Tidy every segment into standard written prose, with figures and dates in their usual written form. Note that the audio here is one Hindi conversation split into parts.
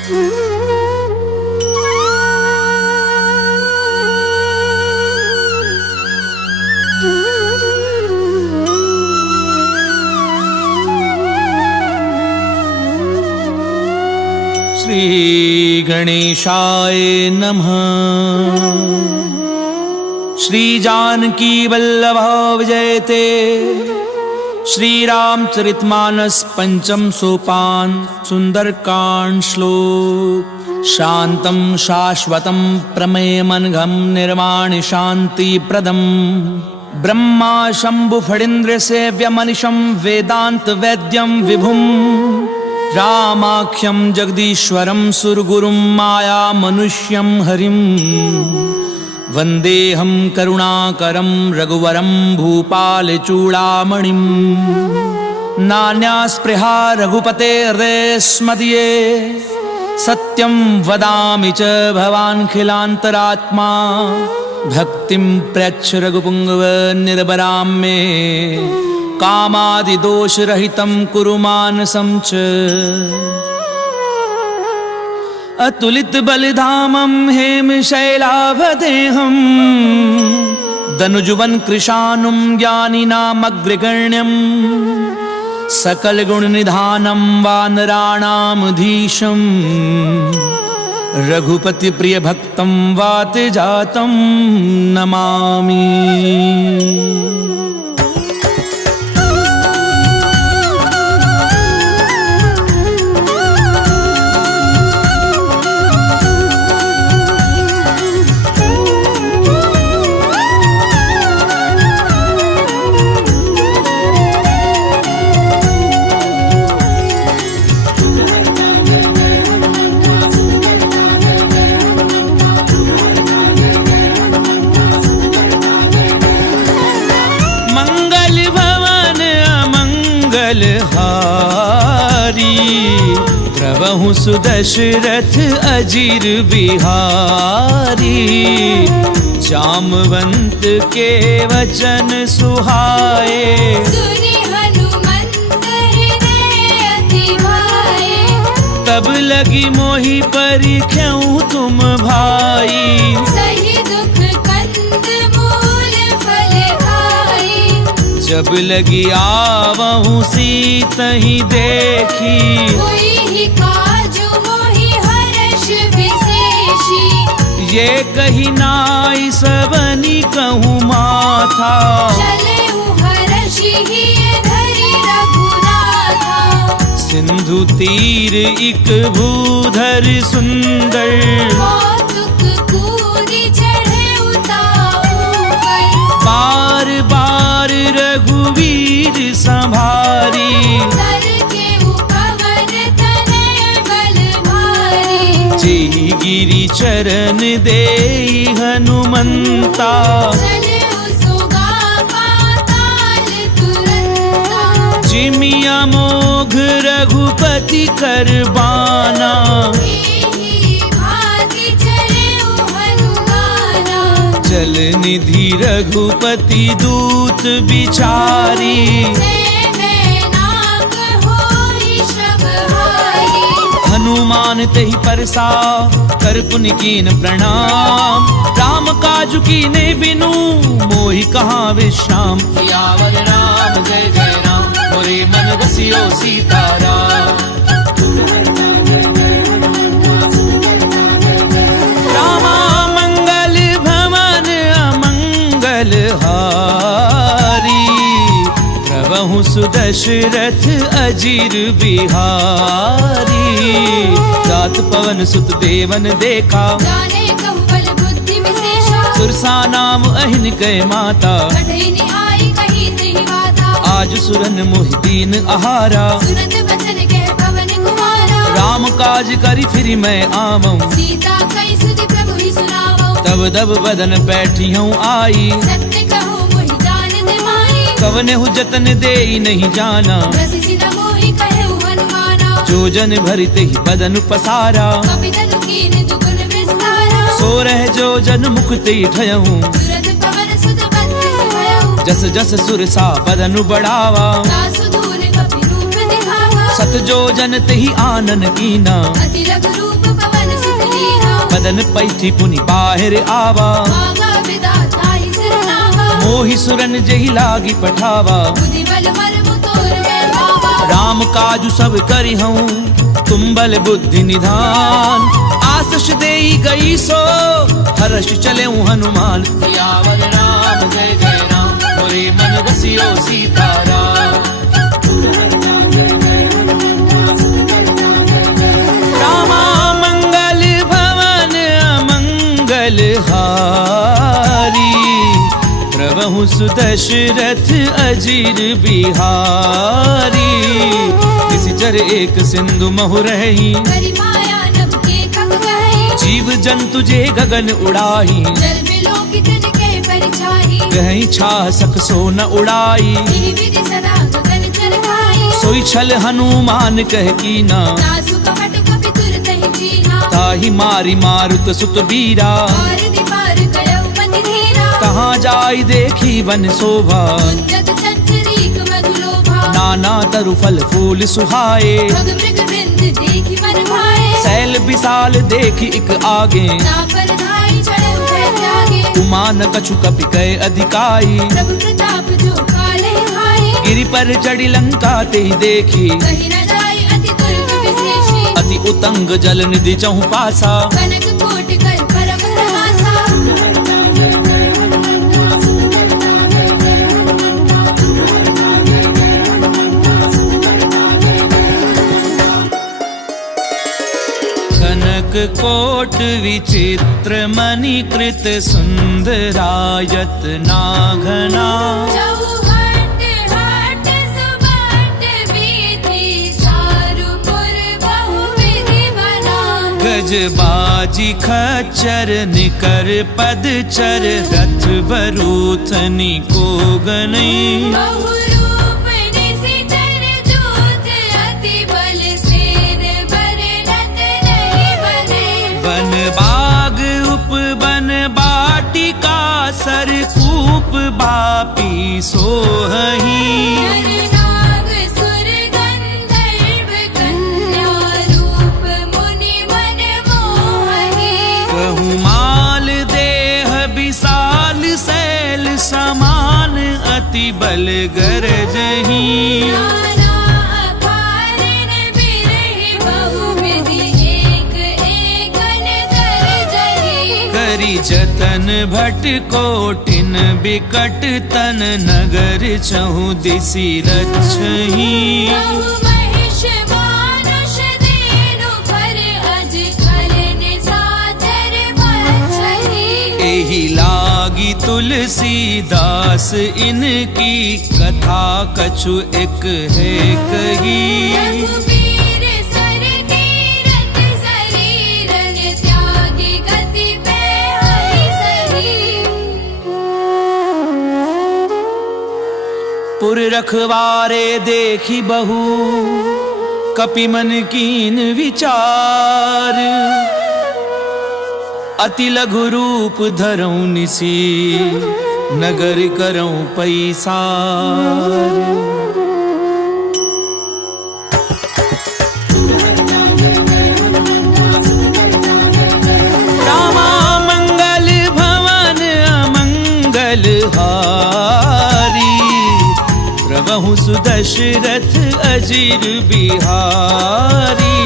श्री गणेशाय नमः। श्री जानकी वल्लभ विजयते। श्री रामचरितमानस पंचम सोपान सुंदरकांड श्लोक। शांतं शाश्वतं प्रमेयमनघं निर्वाण शांति प्रदम ब्रह्मा शंभु फणीन्द्र सेव्यमनिशं वेदांत वैद्यं विभुं रामाख्यं जगदीश्वरं सुरगुरुं माया मनुष्यं हरिं वन्देऽहं करुणाकरं रघुवरं भूपालचूडामणिं। नान्या स्पृहा रघुपतेर्देस्मदीये सत्यं वदामि च भवान्खिलान्तरात्मा। भक्तिं प्रयच्छ रघुपुङ्गव निर्भरां मे कामादिदोषरहितं कुरु मानसं च। अतुलित बलिधामं हेमशैलाभदेहं दनुजुवन कृशानुं ज्ञानिनामग्रगण्यं सकलगुणनिधानं वानराणामधीशं रघुपति प्रिय भक्तं वातजातं नमामि। प्रभु सुदशरथ अजीर बिहारी। जामवंत के वचन सुहाए सुनि हनुमंत हृदय अति भाए। तब लगी मोहि परिख्यऊ तुम भाई। सही दुख कंद मूल फल खाई। जब लगी आवहु सीतहि देखी। हुई ही काजु मोहि हर्ष विशेषी। ये कही नाई सबनी कहूँ माथा। चलेउ हर्षि हिय धरि रघुनाथा। सिंधु तीर इक भूधर सुंदर। कौतुक कूदि चढ़ेउ ताऊ पर। बार बार रघुवीर संभारी। सर केउ पवन तनय बल भारी। जेहि गिरि चरण देई हनुमंता। चलेउ सुगा पाताल तुरंता। जिमिया मोघ रघुपति कर बाना। एहि भाति चलेउ हनुमाना। चल निधि रघुपति दूत बिचारी। नाक होई श्रम हारी। हनुमान तेहि परसा कर पुनि कीन प्रणाम। राम काज कीने बिनु मोहि कहाँ विश्राम। सियावर राम जय जय राम मोरे मन बसियो सीताराम। रामा मंगल भवन अमंगल हारी। प्रभु सुदशरथ अजीर बिहारी। रात पवन सुत देवन देखा। जाने कहु बल बुद्धि विशेषा। सुरसा नाम अहिन कै माता। कठिन आई कही त्रिहि बाधा। आज सुरन मोहि दीन आहारा। सुनत बचन कह पवन कुमारा। राम काज करि फिरि मैं आवऊं। सीता कई सुधि प्रभु ही सुनावो। तब दब बदन बैठी हूँ आई। सत्य कहु मोहि जान माई। कवने हु जतन देई नहीं जाना। रस सिन मोहि कहेउ हनुमाना। जो जन भरिते ही बदन पसारा। कपितनु कीन दुगुन विस्तारा। सो रह जो जन मुक्ति ठयहूँ। तुरत पवन सुत बंदिस भयउ। जस जस सुरसा बदनु बढ़ावा। तासु दूर कपि रूप दिखावा। सत जो जन तेहि आनन कीना, अति लघु रूप पवन सुत लीना। बदन पैठी पुनि बाहिर आवा, मांगा विधाता ही सिरनावा। मोहि सुरन जेहि लागी पठावा, बुद्धि बल मर्म तोर में भावा। राम काजु सब करि हूँ, तुम बल बुद्धि निधान। आशीष देई गई सो, हर्ष चले हनुमान। सियावर राम जय जय राम, मोरे मन बसियो सीताराम। रामा मंगल भवन अमंगल हारी, प्रभु सुदशरथ अजीर बिहारी। किसी चर एक सिंधु महु रही, करि माया नभ के कब कही। जीव जंतु जे गगन उड़ाई, जल बिलो की तिनके परिछाई। कहीं छाह सक सो न उड़ाई, तिहि विधि सदा गगन चर खाई। सोई छल हनुमान कह कीना, नासु कपट कपि तुरत ही जीना। ताहि मारी मारुत सुत बीरा। और दीपार कयउ मति धीरा। कहाँ जाई देखी वन शोभा, उन्नत चंचरीक मधु लोभा। नाना तरु फल फूल सुहाए, भग मृग वृंद देखि मन भाए। सैल विशाल देखी इक आगे, ना पर धाई चढ़े उठे त्यागे। उमा न कछु कपि कय अधिकाई। प्रभु प्रताप जो काले भाई। गिरि पर चढ़ी लंका तेहि देखी, कहीं न जाई अति दुर्ग विशेषी। अति उतंग जल निधि चहु पासा। कनक कोटि कर परम प्रहासा। कनक कोट विचित्र मणिकृत सुंदरायत नाघना। चौहट हट सुबट विधि, चारुपुर बहुविधि बना। गजबाजी खच्चर निकर पदचर, रथ बरूथनी को गनई। बहुरूप निशिचर जोत, अति बल सेन बरनत नहीं बने। बन बाग उपवन बाटिका, सरकूप बापी सोहही। नर नाग सुर गंधर्व, कन्या रूप मुनि मन मोहही। बहुमाल देह विशाल, शैल समान अति बल गरजही। नाना अकारण बिरहि, बहुविधि एक एकन गरजहि। करि जतन भट कोटिन बिकट तन, नगर चहु दिसि रक्षही। बहु महिष मानुष देनु, पर अज कल निशाचर बचहि। एहि लागी तुलसीदास, इनकी कथा कछु एक है कही। रघुबीर सर तीरथ शरीरन, त्यागी गति पे हरि सही। पुर रखवारे देखी बहु, कपि मन कीन विचार। अति लघु रूप धरऊं निसी, नगर करऊं पैसार। रामा मंगल भवन अमंगल हारी, प्रभु सुदशरथ अजीर बिहारी।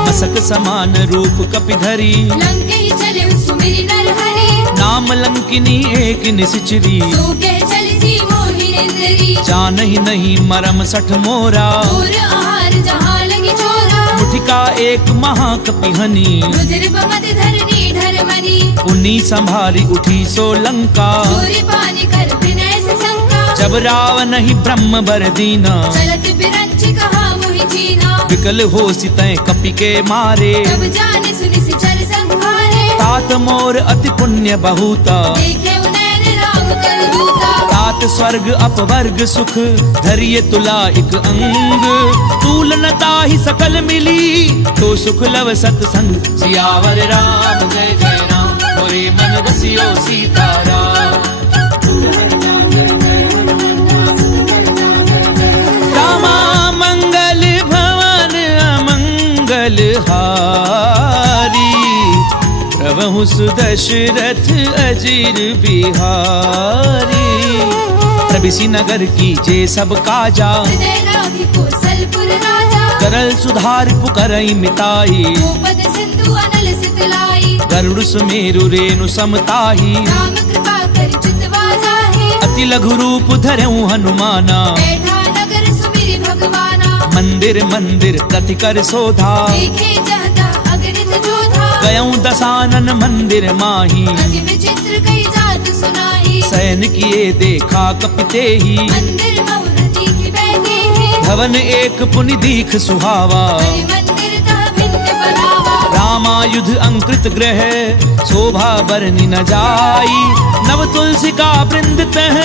मसक समान रूप कपि धरी, लंके चले सुमिरि नरहरि। नाम लंकिनी एक निश्चरी। सो कह चलसी मोहिनेन्द्री, जानहि नहीं मरम सठ मोरा। और आहार जहाँ लगी चोरा। मुठिका एक महाकपिहनी, रुधिर बमद धरनी ढरमनी। पुनी संभारी उठी सो लंका। चोरी पानी कर विनय से शंका। जब रावण ही ब्रह्म बर दीना, चलत बिरंची कहा मोहि चीना। विकल हो सितय कपि के मारे। तब जाने सुनि सिचर संहारे। तात मोर अति पुण्य बहुता, देखे उनैन राम कर दूता। तात स्वर्ग अपवर्ग सुख, धरिय तुला इक अंग। तूलनता ही सकल मिली, तो सुख लव सतसंग। सियावर राम जय जय राम, मोरे मन बसियो सीताराम। रामा मंगल भवन मंगलहारी प्रभु सुदशरथ अजीर बिहारी। प्रभिसी नगर की जे सब काजा हृदय राखी कौशलपुर राजा। करल सुधार पुकरई मिताई गोपद सिंधु अनल सितलाई। गरुड़ सुमेरु रेणु समताही राम कृपा कर चितवा जाहे। अति लघु रूप धरऊं हनुमाना बैठा नगर सुमिरि भगवाना। मंदिर मंदिर प्रति कर सोधा देखे जहता अगणित जोधा। गयऊं दसानन मंदिर माही अति विचित्र कई जात सुनाई। सैन किए देखा कपिते ही मंदिर बहुरती की बैठे हैं। भवन एक पुनि दीख सुहावा हरि मंदिर तह भिन्न बनावा। रामायुध अंकृत ग्रह शोभा बरनि न जाई नव तुलसी का वृंद तह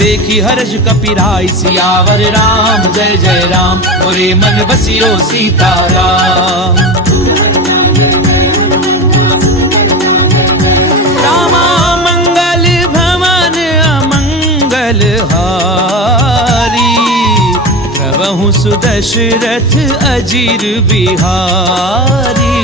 देखी हर्ष कपिराई। सियावर राम जय जय राम मोरे मन बसियो सीताराम। रामा मंगल भवन अमंगलहारी प्रभु सुदशरथ अजीर बिहारी।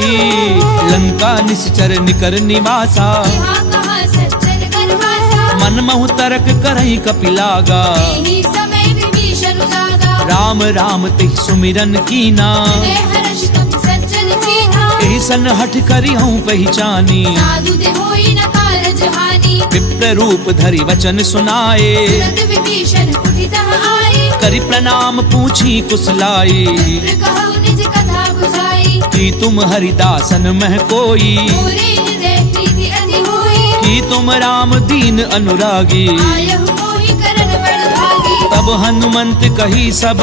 लंका निश्चर निकर निवासा यहाँ कहाँ सज्जन कर वासा। मन महु तरक करई कपिलागा यही समय विभीषण जागा। राम राम तिह सुमिरन कीना हृदय हर्ष कपि सज्जन चीन्हा। एहि सन हठ करी हूँ पहचानी साधु दे होई न कारज हानि। विप्र रूप धरि वचन सुनाए तुरत विभीषण उठि तह आए। करि प्रणाम पूछी कुशलाई विप्र कहु निज कथा बुझाई। कि तुम हरिदासन मह कोई मोरे हृदय प्रीति अति होई। कि तुम राम दीन अनुरागी। आयहु मोहि करन बड़ भागी। तब हनुमंत कही सब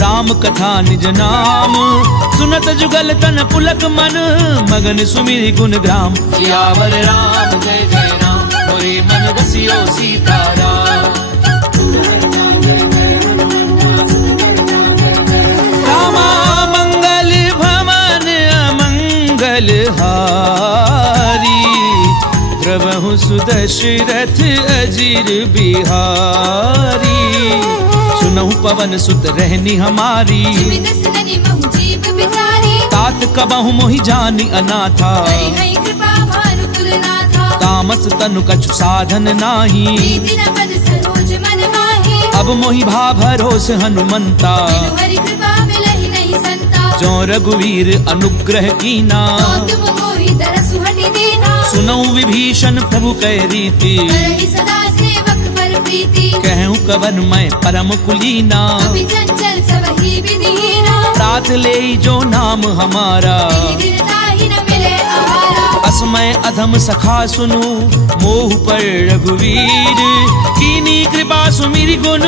राम कथा निज नाम सुनत जुगल तन पुलक मन मगन सुमिरि गुण ग्राम। सियावर राम जय जय राम मोरे मन बसियो सीताराम। रामा मंगल भवन अमंगलहारी प्रभु सुदशरथ अजीर बिहारी। सुनहु पवन सुत रहनी हमारी जिमि दस ननि महु जीव बिचारी। तात कबहु मोहि जानि अनाथा हरि हरि कृपा भानु कुलनाथा। तामस तनु कछु साधन नाही प्रीति न पद सरोज मन माही। अब मोहि भा भरोस हनुमंता बिनु हरि कृपा मिलहि नहीं संता। जो रघुवीर अनुग्रह कीना तो तुम मोहि तरसु हटि दीना। सुनऊ विभीषण प्रभु कै रीति करहि सदा सेवक पर प्रीति। कहूँ कवन मैं परम कुलीना कपि चंचल सबहि विधिहीना। प्रात ले जो नाम हमारा तिहि दिन ताहि न मिले आहारा। असमय अधम सखा सुनु मोह पर रघुवीर कीनी कृपा सुमिरि गुण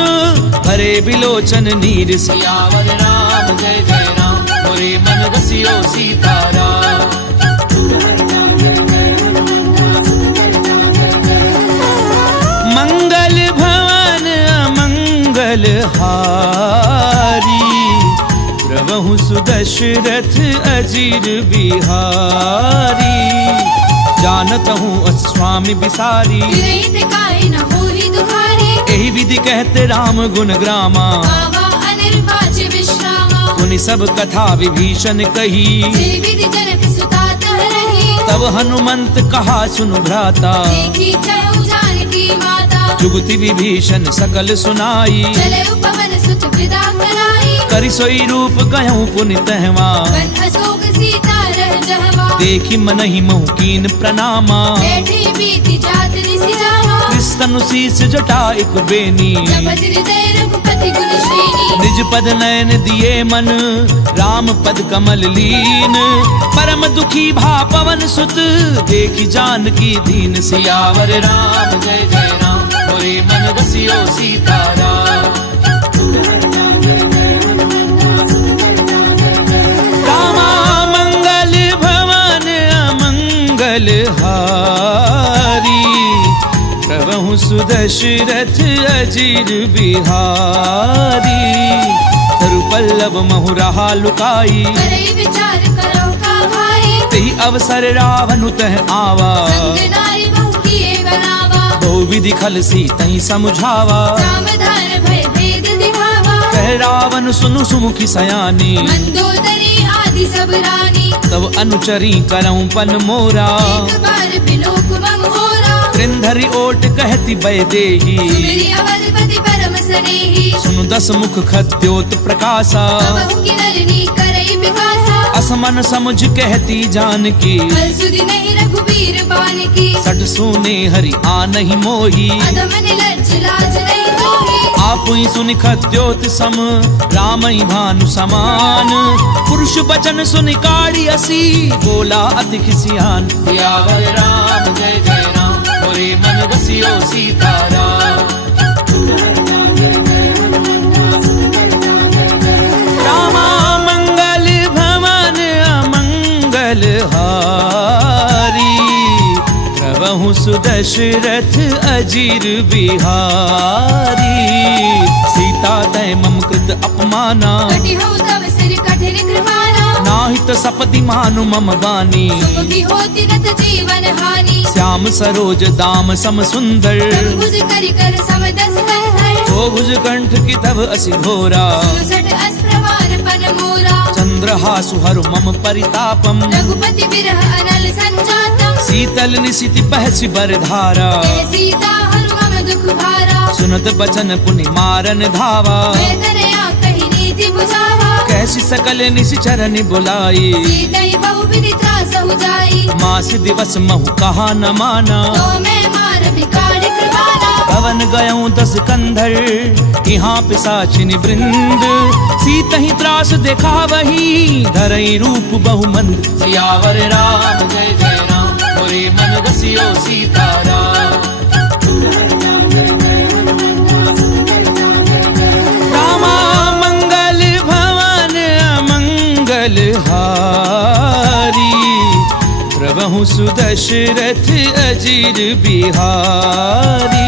भरे बिलोचन नीर। सियावर राम जय जय राम मोरे मन बसियो सीताराम। मंगल भवन अमंगलहारी प्रभु सुदशरथ अजीर बिहारी। जानत हूँ स्वामी बिसारी विरहित काहि न होहि दुखारी। यही विधि कहते राम गुण ग्रामा बाबा अनिर्वाच्य विश्रामा। पुनि सब कथा विभीषण कही जे विधि जनक सुता तह रही। तब हनुमंत कहा सुनु भ्राता देखी चहु जानकी माता। जुगति विभीषण सकल सुनाई चले उपवन सुत विदा कराई। करि सोई रूप गयऊं पुनि तहवा वन अशोक सीता रह जहवा। देखी मनहि महु कीन प्रणामा बैठी बीती जात निसि जावा। कृष्ण शीस जटा एक बेनी जपत हृदय रघुपति गुण श्रेणी। निज पद नयन दिए मन राम पद कमल लीन परम दुखी भा पवन सुत देखी जानकी दीन। सियावर राम जय जय राम मोरे मन बसियो सीताराम। रामा मंगल भवन अमंगलहारी प्रभु सुदशरथ अजीर बिहारी। तरु पल्लव महु रहा लुकाई करई विचार करो का भाई। तेहि अवसर रावनु तह आवा संग नारी बहु किए बनावा। बहु विधि खल सी तहि समझावा सावधान भय भेद दिखावा। कह रावण सुनु सुमुखी सयानी मंदोदरी आदि बीती सब रानी। तब अनुचरी करऊं पन मोरा, एक बार बिलोक मम होरा। त्रिंधरी ओट कहती बैदेही, सुमिरि अवधपति परम स्नेही। सुनु दस मुख खद्योत प्रकाशा, अबहु की नलिनी करई बिकासा। असमन समुझ कहती जानकी, फल सुधि नहीं रघुबीर बान की। सट सुने हरि आनहि मोही, अधम निलज्ज लाज नहीं तोही। आप ही सुनि खद्योत सम, राम ही भानु समान। पुरुष बचन सुनि काढ़ी असी, बोला अति खिसियान। सियावर राम जय जय राम, मोरे मन बसियो सीताराम। रामा मंगल भवन अमंगल हारी, प्रभु सुदशरथ अजीर बिहारी। सीता तय मम कृत अपमाना, कटिहउ तव सिर कठिन कृपाना। नाहित सपति मानु मम बानी। सुमुखी होती नत जीवन हानि। श्याम सरोज दाम सम सुंदर, भुज करि कर समदस कंधर। तो भुज कंठ की तब असि घोरा। 64 अस्त्रवान पन मोरा। चंद्रहासु हरु मम परितापम, रघुपति बिरह अनल संजातम। शीतल निशिति बहसि बरधारा। जय सीता हरु मम दुख भारा। सुनत बचन पुनि मारन धावा, वेदनया कहि नीति बुझावा। कैसी सकल निशिचरनि बुलाई। सीतई बहु विधि त्रासहु जाई। मास दिवस महु कहा न माना, तो मैं मार बिगाड़ कृपाना। भवन गयऊं 10 कंधर, यहाँ पिशाचिनि वृंद। सीतहि त्रास देखा वही, धरई रूप बहुमंद। सियावर राम जय जय राम, मोरे मन बसियो सीताराम। रामा मंगल भवन अमंगल हारी, प्रभु सुदशरथ अजीर बिहारी।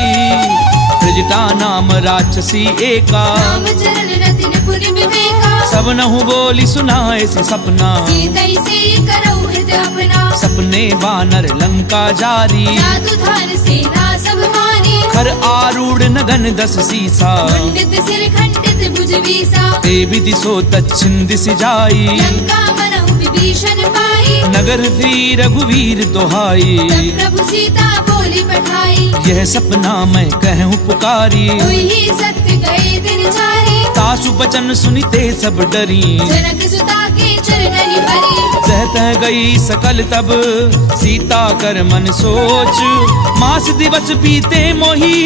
त्रिजटा नाम राक्षसी एका, राम चरण रतिन पुनि विवेका। सब नहु बोली सुनाए से सपना। सीतई से करऊ हित अपना। सपने बानर लंका जारी, जादू धार सेना सब मानी। खर आरूढ़ नगन 10 सीसा। मुंडित सिर खंडित भुज बीसा। ते विधि सो दक्षिण दिश जाई, लंका मनहु विभीषण पाई। नगर वी रघुवीर दोहाई। तब प्रभु सीता बोली पठाई। यह सपना मैं कहूँ पुकारी, हुई ही सत्य गए दिन चारी। तासु बचन सुनिते सब डरी। जनक सुता के चरणनि परी। सहत गई सकल तब, सीता कर मन सोच। मास दिवस बीते मोही,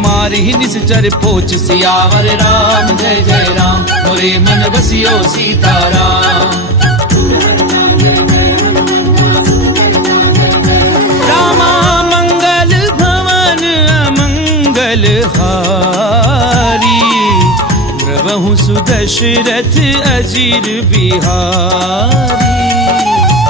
मारहि निश्चर पोच। सियावर राम जय जय राम, मोरे मन बसियो सीताराम। रामा मंगल भवन अमंगल हारी, प्रभु सुदशरथ अजीर बिहारी।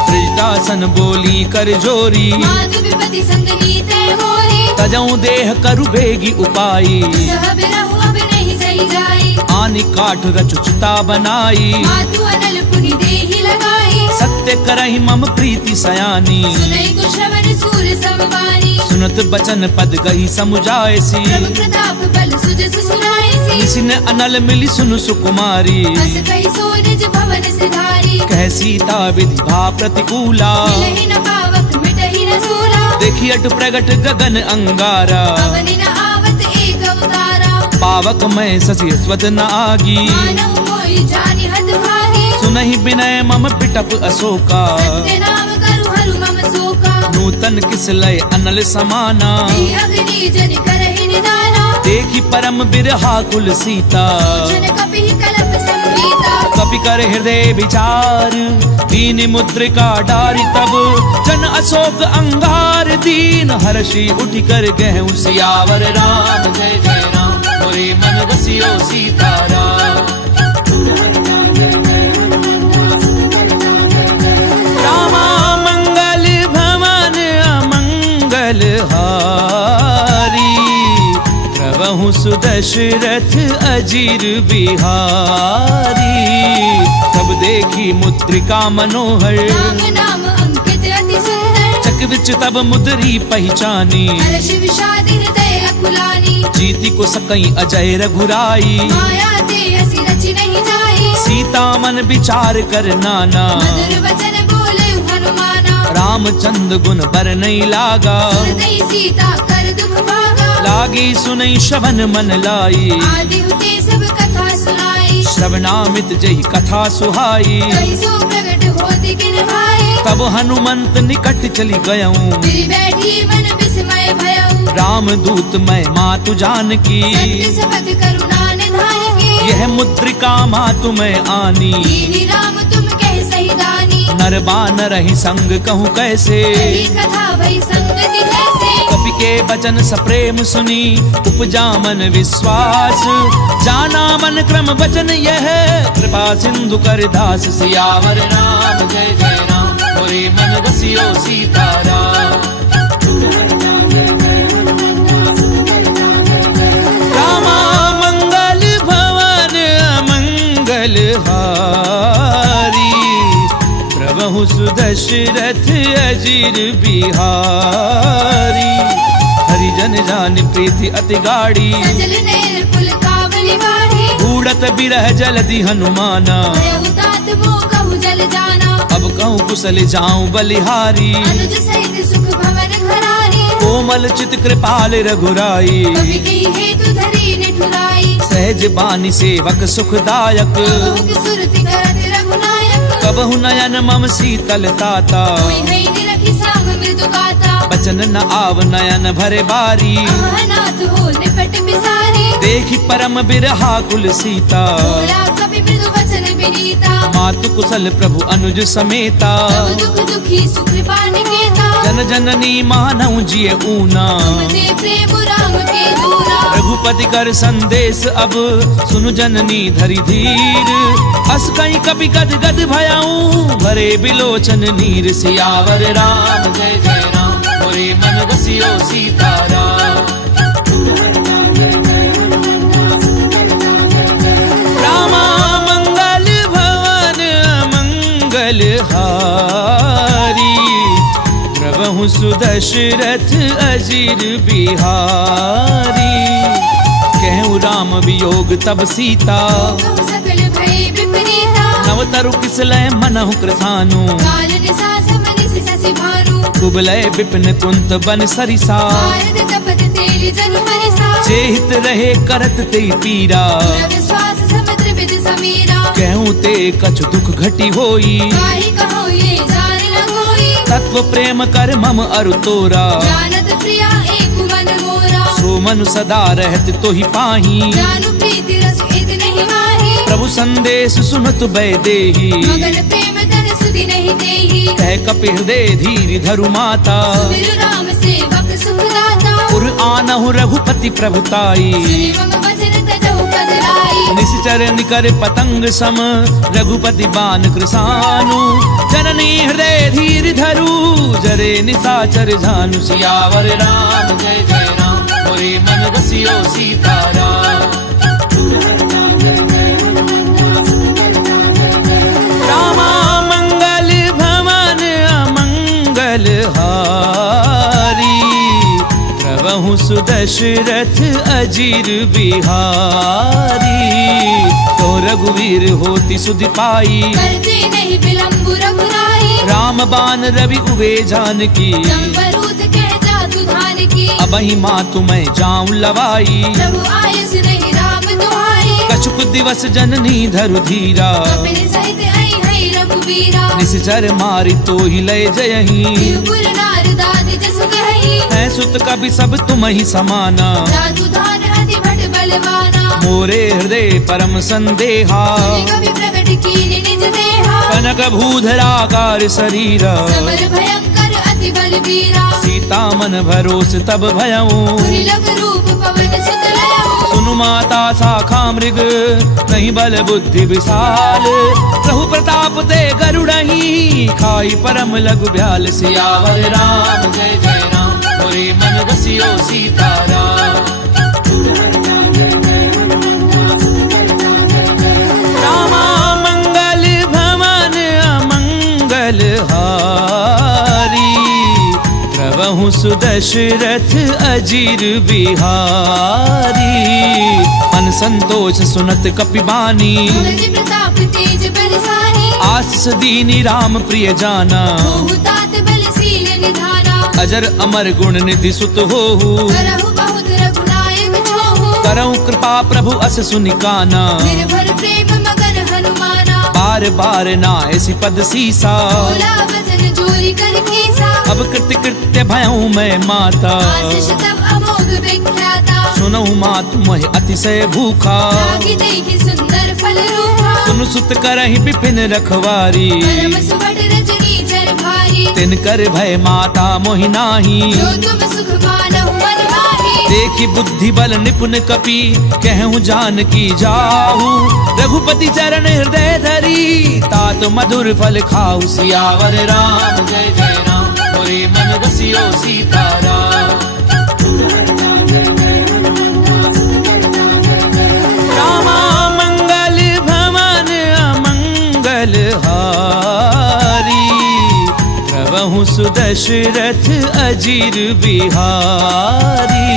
त्रिजटासन बोली कर जोरी, माधु विपति संग नीते मोरी। तजऊं देह करु बेगी उपाई। सह बिरहु अब नहीं सही जाई। आनि काठ रचुचता बनाई, माधु अनल पुनि देहि लगाई। सत्य करहि मम प्रीति सयानी। सुनई को श्रवण सूर समवानी। सुनत बचन पद गही समुझायसी। प्रभु प्रताप बल सुजस सुनाईसी। निसिन अनल मिली सुनु सुकुमारी। हस कहि सो निज भवन सिधारी। कह सीता विधि भा प्रतिकूला, मिलहि न पावक मिटहि न सूला। देखी अट प्रगट गगन अंगारा। पवनि न आवत एक अवतारा। पावक मैं ससी स्वत न आगी, मानव मोहि जानि हत भागी। सुनहि विनय मम पिटप अशोका। सत्य नाम करु हरु मम शोका। नूतन किस लय अनल समाना, ही अग्नि जन करहि निदाना। देखी परम बिरहा कुल सीता। जन कपिहि कलप संगीता। कपि कर हृदय विचार, दीन मुद्रिका डारी। तब जन अशोक अंगार, दीन हर्षि उठि कर गहु। सियावर राम जय जय राम, मोरे मन बसियो सीताराम। रामा मंगल भवन अमंगल हारी, प्रभु सुदशरथ अजीर बिहारी। तब देखी मुद्रिका मनोहर, राम नाम अंकित अति सुंदर। चक विच तब मुद्री पहचानी। हर्ष विषाद हृदय अकुलानी। जीति को सकई अजय रघुराई। माया ते हसी रचि नहीं जाई। सीता मन विचार कर नाना, मधुर वचन बोले हनुमाना। रामचंद्र गुण बर नहीं लागा, सुनते सीता कर दुख भागा। लागी सुनई श्रवण मन लाई, आदि हुते सब कथा सुनाई। श्रवणामित जही कथा सुहाई। कहि सो प्रगट होति किन भाई, तब हनुमंत निकट चली गयऊं, फिर बैठी मन विस्मय भयऊ। राम दूत मैं मातु जानकी, सत्य सपथ करुणा निधान की। यह मुद्रिका मातु मैं आनी। दीनी राम तुम कह सही दानी, नर बानर ही संग कहूँ कैसे, कही कथा भई संगति कैसे। कपि के वचन सप्रेम सुनी, उपजा मन विश्वास। जाना मन क्रम वचन यह, कृपा सिंधु कर दास। सियावर राम जय जय राम, मोरे मन बसियो सीताराम। रामा मंगल भवन अमंगल हारी, प्रभु सुदशरथ अजिर बिहारी। हरिजन जान प्रीति अति गाड़ी, सजल नयन पुल कावली वाही। बूढ़त बिरह जलधि हनुमाना, भयउ तात मोह कहु जल जाना। अब कहूँ कुशल जाऊं बलिहारी। अनुज सहित सुख भवन घरारी, कोमल चित कृपाल रघुराई। कवि कही हेतु धरी निठुराई। सहज बानी सेवक सुखदायक, कबहु की सुरति करत रघुनायक। कबहु नयन मम शीतल ताता। कोई है निरखी साम मृदु गाता, बचन न आव नयन भरे बारी। अनाथ हो निपट बिसारी। देखी परम बिरहा कुल सीता, बोला कवि मृदु वचन विनीता। मातु कुशल प्रभु अनुज समेता। तब दुख दुखी सुख कृपा निकेता। जन जननी मानव जिय ऊना, तुमते प्रेम राम के दूरा। रघुपति कर संदेश अब, सुनु जननी धरि धीर। अस कहीं कपि गद गद भयाऊं, भरे बिलोचन नीर। सियावर राम जय जय राम, मोरे मन बसियो सीताराम। रामा मंगल भवन अमंगल हारी, प्रभु सुदशरथ अजिर बिहारी। कहूँ राम वियोग तब सीता, कहु सकल भय विपरीता। नव तरु किसलय मनहु कृसानु। काल निसा समनिस ससि भानु, कुबलय विपिन कुंत बन सरिसा। भारत तपत तेलि जनु परिसा। जेहित रहे करत ते पीरा, रग श्वास समुद्र विद समीरा। कहूँ ते कछु दुख घटी होई। काहि कहो ये जान न कोई, तत्व प्रेम कर मम अरु तोरा। जानत प्रिया एक मन मोरा। सो मनु सदा रहत तो ही पाही, जानु प्रीति रस इद नहीं माही। प्रभु संदेश सुनत बै देही। मगन प्रेम तन सुधि नहीं देही। कह कपि हृदय धीर धरु माता। सुमिर राम सेवक सुखदाता। पुर आनहु रघुपति प्रभुताई। सुनि मम वचन तजहु कदराई। निश्चर निकर पतंग सम, रघुपति बान कृसानु। जननी हृदय धीर धरु, जरे निशाचर झानु। सियावर राम जय जय राम, मोरे मन बसियो सीताराम। रामा मंगल भवन अमंगल हारी, प्रभु सुदशरथ अजिर बिहारी। तो रघुवीर होती सुधि पाई, करते नहीं विलंबु रघुराई। राम बान रवि उबे जानकी। संबरूत कह जातु धान की, अबहि मातु मैं जाऊं लवाई। प्रभु आयुष नहीं राम दुहाई। कछुक दिवस जननी धरु धीरा, कपिल सहित आई है रघुवीरा। निश्चर मारी तो ही लय जयही। शिवपुर नार दाद जसु गहई, है सुत कभी सब तुम ही समाना। जातु धान अति भट बलवाना। मोरे हृदय परम संदेहा, सुनि कवि प्रगट कीनि निज देहा। कनक भूधराकार शरीरा, समर भयंकर अति बलवीरा। सीता मन भरोस तब भयऊं। पुरि लग रूप पवन सुत लयऊ। सुनु माता शाखा मृग, नहीं बल बुद्धि विशाल। प्रभु प्रताप ते गरुड़ही, खाई परम लघु ब्याल। सियावर राम जय जय राम, मोरे मन बसियो सीताराम। रामा मंगल भवन अमंगल हारी, प्रभु सुदशरथ अजिर बिहारी। मन संतोष सुनत कपिबानी, तुलसी प्रताप तेज बलशाही आशीष दीनी राम प्रिय जाना होहु तात बलशील निधाना अजर अमर गुण निधि सुत होहु करहु बहुत रघुनायक छोहु करऊं कृपा प्रभु अस सुनिकाना निर्भर प्रेम मगन हनुमाना बार बार ना ऐसी पद सीसा बोला वचन जोरी कर खीसा अब कृत्य कृत्य भयऊं मैं माता आशीष तब अमोघ विख्याता सुनऊ मात मोहि अतिशय भूखा लागी देखी सुंदर फल रूपा सुन सुत करहि विपिन रखवारी परम सुबट रजनी चर भारी तिन कर भय माता मोहि नाही जो तुम सुख मानहु मन माही देखी बुद्धि बल निपुण कपि कहूँ जान की जाहू रघुपति चरण हृदय धरी तात मधुर फल खाऊ सियावर राम जय जय राम मोरे मन रसियो सीताराम रामा मंगल भवन अमंगल हारी प्रभु सुदशरथ अजीर बिहारी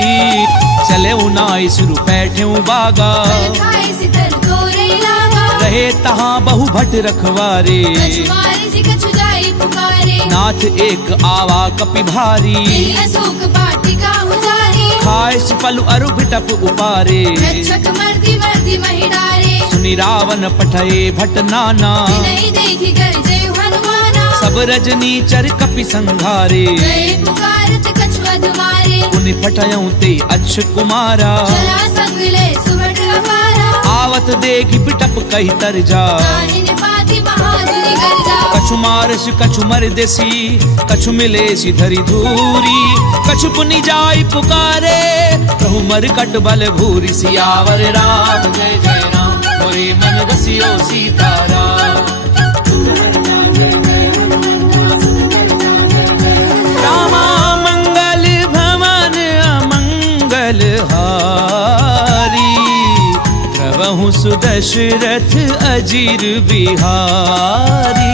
चले उनाई सुरु बैठे बागा खाए सितर तोरे लागा रहे तहाँ बहु भट रखवारे कछु मारे से कछु जाए पुकारे नाथ एक आवा कपि भारी तेरी अशोक वाटिका उजारे खाए सुपलु अरु भिटप उपारे रक्षक मर्दी मर्दी महिडारे सुनि रावण पठये भट नाना नहीं देखी कर जय हनुमाना सब रजनी चर कपि संघारे गए पुकारत कछु अधमारे पुनि पठयऊं ते अक्ष कुमारा चला संगले सुबट अपारा आवत देखी बिटप कही तर जा काहिन पाति महाधुनि गर्जा कछु मारस कछु मर देसी कछु मिले सी धरी धूरी कछु पुनि जाय पुकारे प्रभु मर कट बल भूरी सियावर राम जय जय राम मोरे मन रसियो सीताराम रामा मंगल भवन अमंगल हारी प्रभु सुदशरथ अजीर बिहारी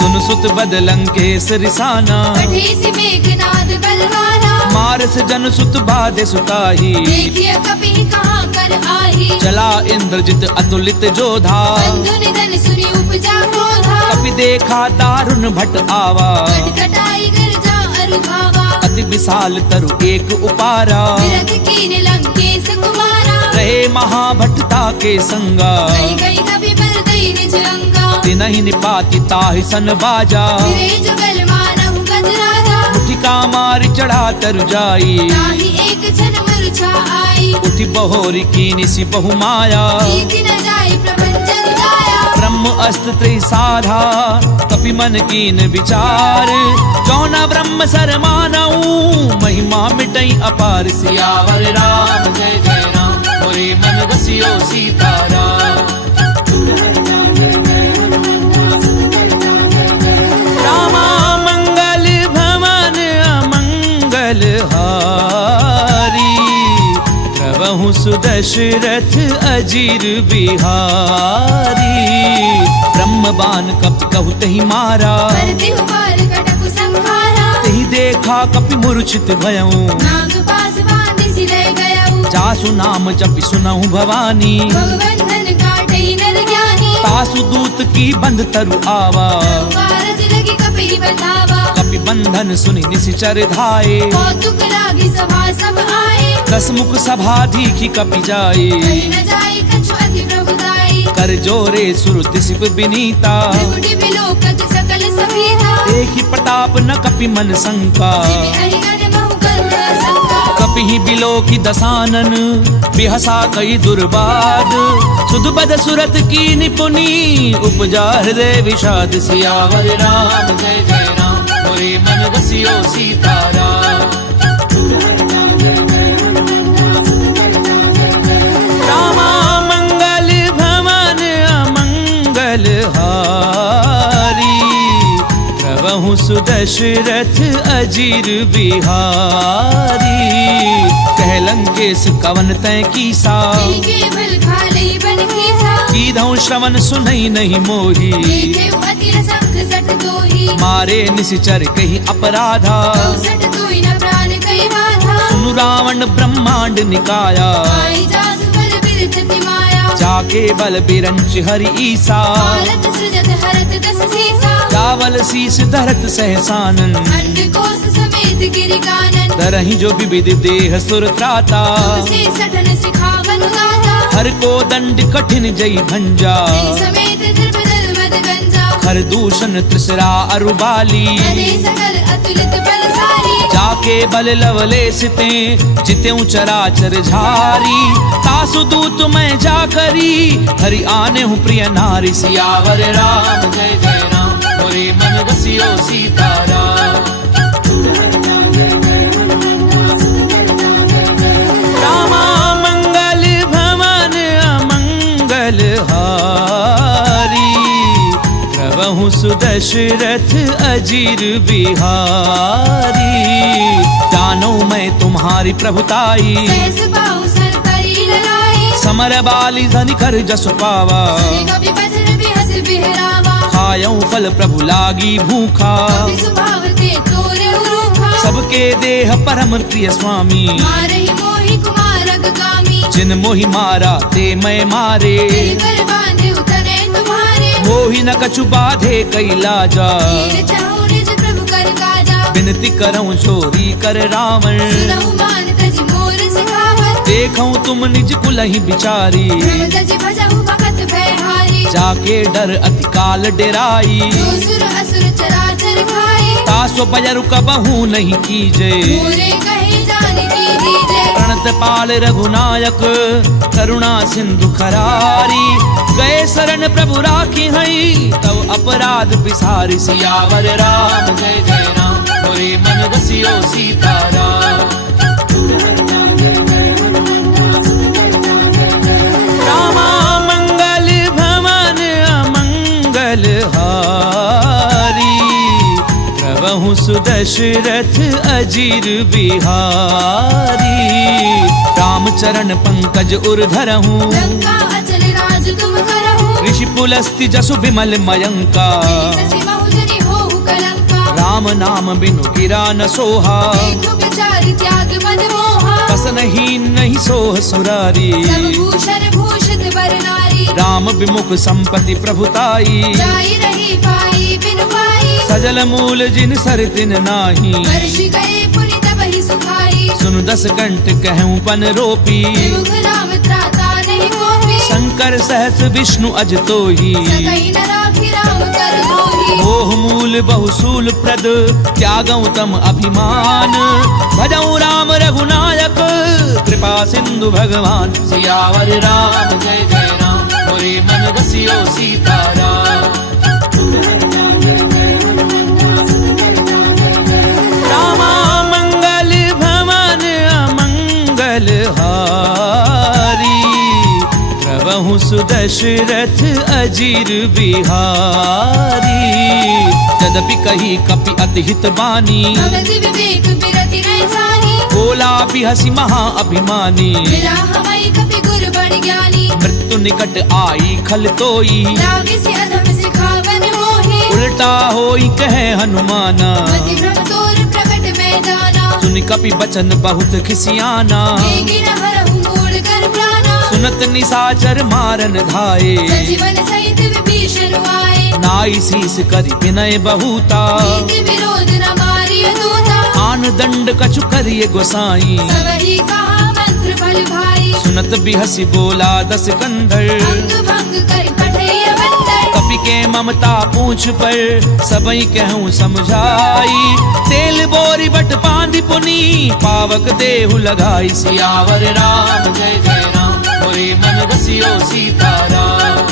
सुन सुत बदलंकेश रिसाना पठेसी मेघनाद बलवाना मारस जन सुत बाधे सुताही देखिए कपि कहाँ कर आही चला इंद्रजित अतुलित जोधा बंधु निधन सुनी उपजा क्रोधा कपि देखा दारुण भट आवा कटकटाई गर्जा अरुभावा अति विशाल तरु एक उपारा विरध कीन लंकेश कुमारा रहे महाभटता के संगा गई गई कभी बरदई निज अंगा तिनहि निपाति ताहि सन बाजा फिरे जुगल मानहु गजराजा मुठिका मारि चढ़ा तर जाई ताहि एक क्षण मूर्छा आई उठि बहोरी कीनि सि बहु माया कीति न जाय प्रपंचन जाया ब्रह्म अस्त्र त्रिसाधा कपि मन कीन विचार जौना ब्रह्म सर मानऊ महिमा मिटई अपार सियावर राम जय जय राम मोरे मन रसियो सीताराम रामा मंगल भवन अमंगल हारी प्रभु सुदशरथ अजीर बिहारी ब्रह्मबान कपि कहु तहि मारा करते हुबार कटक संहारा तहि देखा कपि मूर्छित भयऊं नाग पास बांधि सिरय गयऊ जासु नाम जपि सुनहु भवानी भगवंधन काटई नर ज्ञानी तासु दूत की बंध तरु आवा कारज लगी कपि बतावा कपि बंधन सुनि निशिचर धाये कौतुक लागी सभा सब आए दसमुख सभा दीखी कपि जाए कहीं न जाए कछु अति प्रभुदाई कर जोरे सुर दिसिप बिनीता त्रिकुटी बिलोकत सकल सभीता देखी प्रताप न कपि मन शंका जिमि हरिहर महु करुणा शंका कपि ही बिलो की दसानन बिहसा कई दुर्बाद सुध बद सुरत की निपुनी उपजा हृदय विषाद सियावर राम जय जय राम मोरे मन रसियो सीताराम रामा मंगल भवन अमंगल हारी प्रभु सुदशरथ अजीर बिहारी कह लंकेश कवन तय कीसा के भल खाले बन कीसा कीधौ श्रवण सुनई नहीं मोही देखे अति संख सट दोही मारे निशिचर कही अपराधा सट दोई न प्राण कई बाधा सुनु रावण ब्रह्मांड निकाया आई जासु बल बिरचति माया जाके बल बिरंच हरि ईसा हालत सृजत हरत दस सीसा जावल शीस धरत सहसानन अंड कोस समेत गिरि कानन तरहि जो विविध देह सुर त्राता से सठन सिखावन गाता हर को दंड कठिन जई भंजा तेहि समेत द्रपदल मद गंजा हर दूषण त्रिसरा अरुबाली हरे सकल अतुलित बलशाली जाके बल लवले सिते जित्यों चराचर झारी तासु दूत मैं जा करी हरि आने हूँ प्रिय नारी सियावर राम जय जय राम मोरे मन बसियो सीताराम रामा मंगल भवन अमंगल हारी प्रभु सुदशरथ अजीर बिहारी जानो मैं तुम्हारी प्रभुताई सहस बाहु सर परी ललाई समर बाली धनि कर जस पावा सुनि कपि बचन बिहस बिहरावा खायऊ फल प्रभु लागी भूखा कपि सुभाव ते तोरे उरूखा सबके देह परम प्रिय स्वामी मारहि मोहि कुमारक कामी जिन मोहि मारा ते मैं मारे तेहि पर बांधे उतने तुम्हारे मोहि न कछु बाधे कैलाजा वीर चाहु निज प्रभु कर काजा विनती करऊं चोरी कर रावण सुनहु मान तजि मोर सिखावत देखऊं तुम निज कुलहि बिचारी प्रभु तजि भजहु भगत भयहारी जाके डर अति काल डेराई जो सुर असुर चराचर खाए तासो बजरु कबहू नहीं कीजे मोरे कहे जान की दीजे प्रणत पाल रघुनायक करुणा सिंधु खरारी गए शरण प्रभु राखी हई तब अपराध बिसारी सियावर राम जय जय राम मोरे मन बसियो सीताराम रामा मंगल भवन अमंगल हारी प्रभु सुदशरथ अजीर बिहारी राम चरण पंकज उर धरहूँ लंका अचल राज तुम करहु ऋषि पुलस्ति जसु विमल मयंका ससि बहुजनि होहु कलंका राम नाम बिनु गिरा न सोहा देखो विचार त्याग मद मोहा बसनहीन नहीं सोह सुरारी सब भूषण भूषित वर नारी राम विमुख संपत्ति प्रभुताई जाई रही पाई बिनु पाई सजल मूल जिन सर तिन नाही वर्ष गए पुनि तबहि सुखाई सुन दस कंठ कहूँ पन रोपी विमुख राम त्राता नहीं कोपी शंकर सहस विष्णु अज तोही सकई न राखी राम कर दोही मोह मूल बहुसूल प्रद त्यागऊ तम अभिमान भजऊ राम रघुनायक कृपा सिंधु भगवान सियावर राम जय जय राम मोरे मन बसियो सीताराम रामा मंगल भवन अमंगल हारी प्रभु सुदशरथ अजीर बिहारी यद्यपि कही कपि अति हित बानी भगति विवेक बिरति रैसानी बोला भी हसी महा अभिमानी मिला हमाई कपि गुर बड़ ज्ञानी मृत्यु निकट आई खल तोई लागे से अधम सिखावन मोहे उल्टा होई कहे हनुमाना मति भ्रम तोर प्रकट में जाना सुन कपि बचन बहुत खिसियाना देगी न हरहु मूढ़ कर प्राणा सुनत निसाचर मारन धाये सजीवन सहित विभीषण आए नाई शीस करि विनय बहुता नीति विरोध न मारिय दूता आन दंड कछु करिय गोसाई सबहि कहा मंत्र बल भाई सुनत बिहसी बोला दस कंधर अंग भंग कर पठैय बंदर कपि के ममता पूछ पर सबई कहूँ समझाई तेल बोरी बट पांधि पुनी पावक देहु लगाई सियावर राम जय जय राम मोरे मन बसियो सीताराम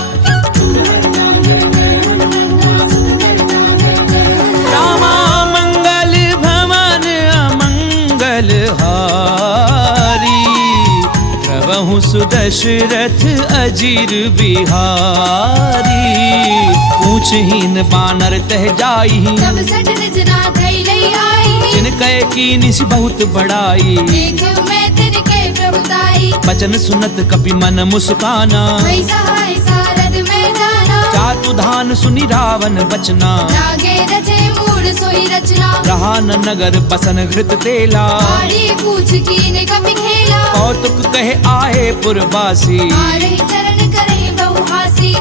रामा मंगल भवन अमंगल हारी प्रभु सुदशरथ अजीर बिहारी पूछहीन बानर तह जाई सब सट निज ना धई लई आई जिन कह की निस बहुत बड़ाई देखो मैं तिनके प्रभुताई बचन सुनत कपि मन मुस्काना वही सहाय सारद में जाना जातु धान सुनि रावण बचना लागे रचे मूड सोई रचना रहा न नगर बसन घृत तेला आड़ी पूछ कीने कपि खेला कौतुक कहे आए पुरवासी मारहि चरण कर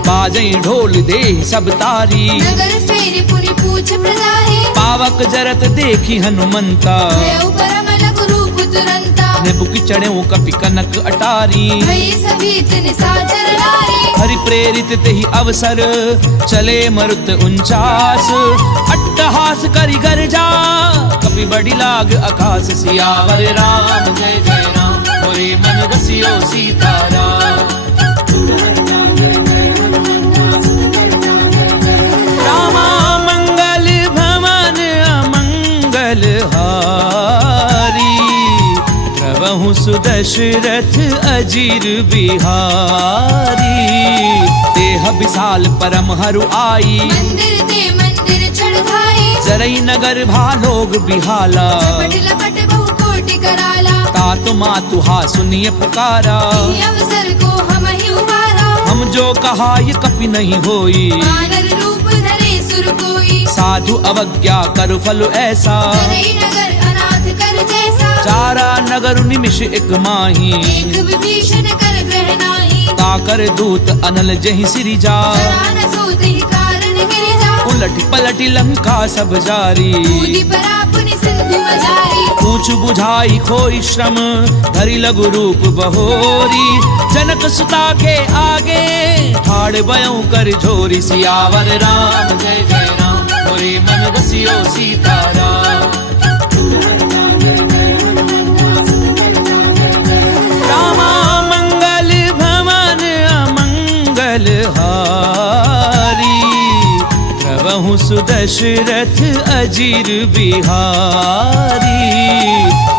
बाजई ढोल दे सब तारी। नगर फेरी पुनि पूछ प्रजाहि, पावक जरत देखी हनुमंता। भयउ परम लघु रूप तुरंता, निबुक चढ़ऊ कपि कनक अटारी। भई सभीत निशाचर नारी। हरि प्रेरित तेहि अवसर चले मरुत 49। अट्टहास करि गर्जा कपि बड़ी लाग आकाश। सियावर राम जय जय राम, मोरे मन बसियो सीताराम। रामा मंगल भवन अमंगल हारी, प्रभु सुदशरथ अजीर बिहारी। देह विशाल परम हरु आई, मंदिर ते मंदिर चढ़ाई। जरई नगर भालोग बिहाला। लपट लपट बहु कोटि कराला, तातु मातु हा सुनिय पुकारा। इहि अवसर को हम ही उबारा। हम जो कहा ये कपि नहीं होई, वानर रूप धरे सुर कोई। साधु अवज्ञा कर फल ऐसा। जरई नगर अनाथ कर जैसा, चारा नगर निमिष एक माही। एक विभीषण कर ग्रह नाही। ताकर दूत अनल जहि सिरिजा, जरा न सोत ही कारण गिरिजा। उलट पलट लंका सब जारी। कूदि परा पुनि सिंधु मजारी। पूछ बुझाई खोई श्रम धरि लघु रूप बहोरी। जनक सुता के आगे ठाड़ बयऊ कर झोरी। सियावर राम जय जय राम, मोरे मन बसियो सीताराम। रामा मंगल भवन अमंगल हारी, प्रभु सुदशरथ अजीर बिहारी।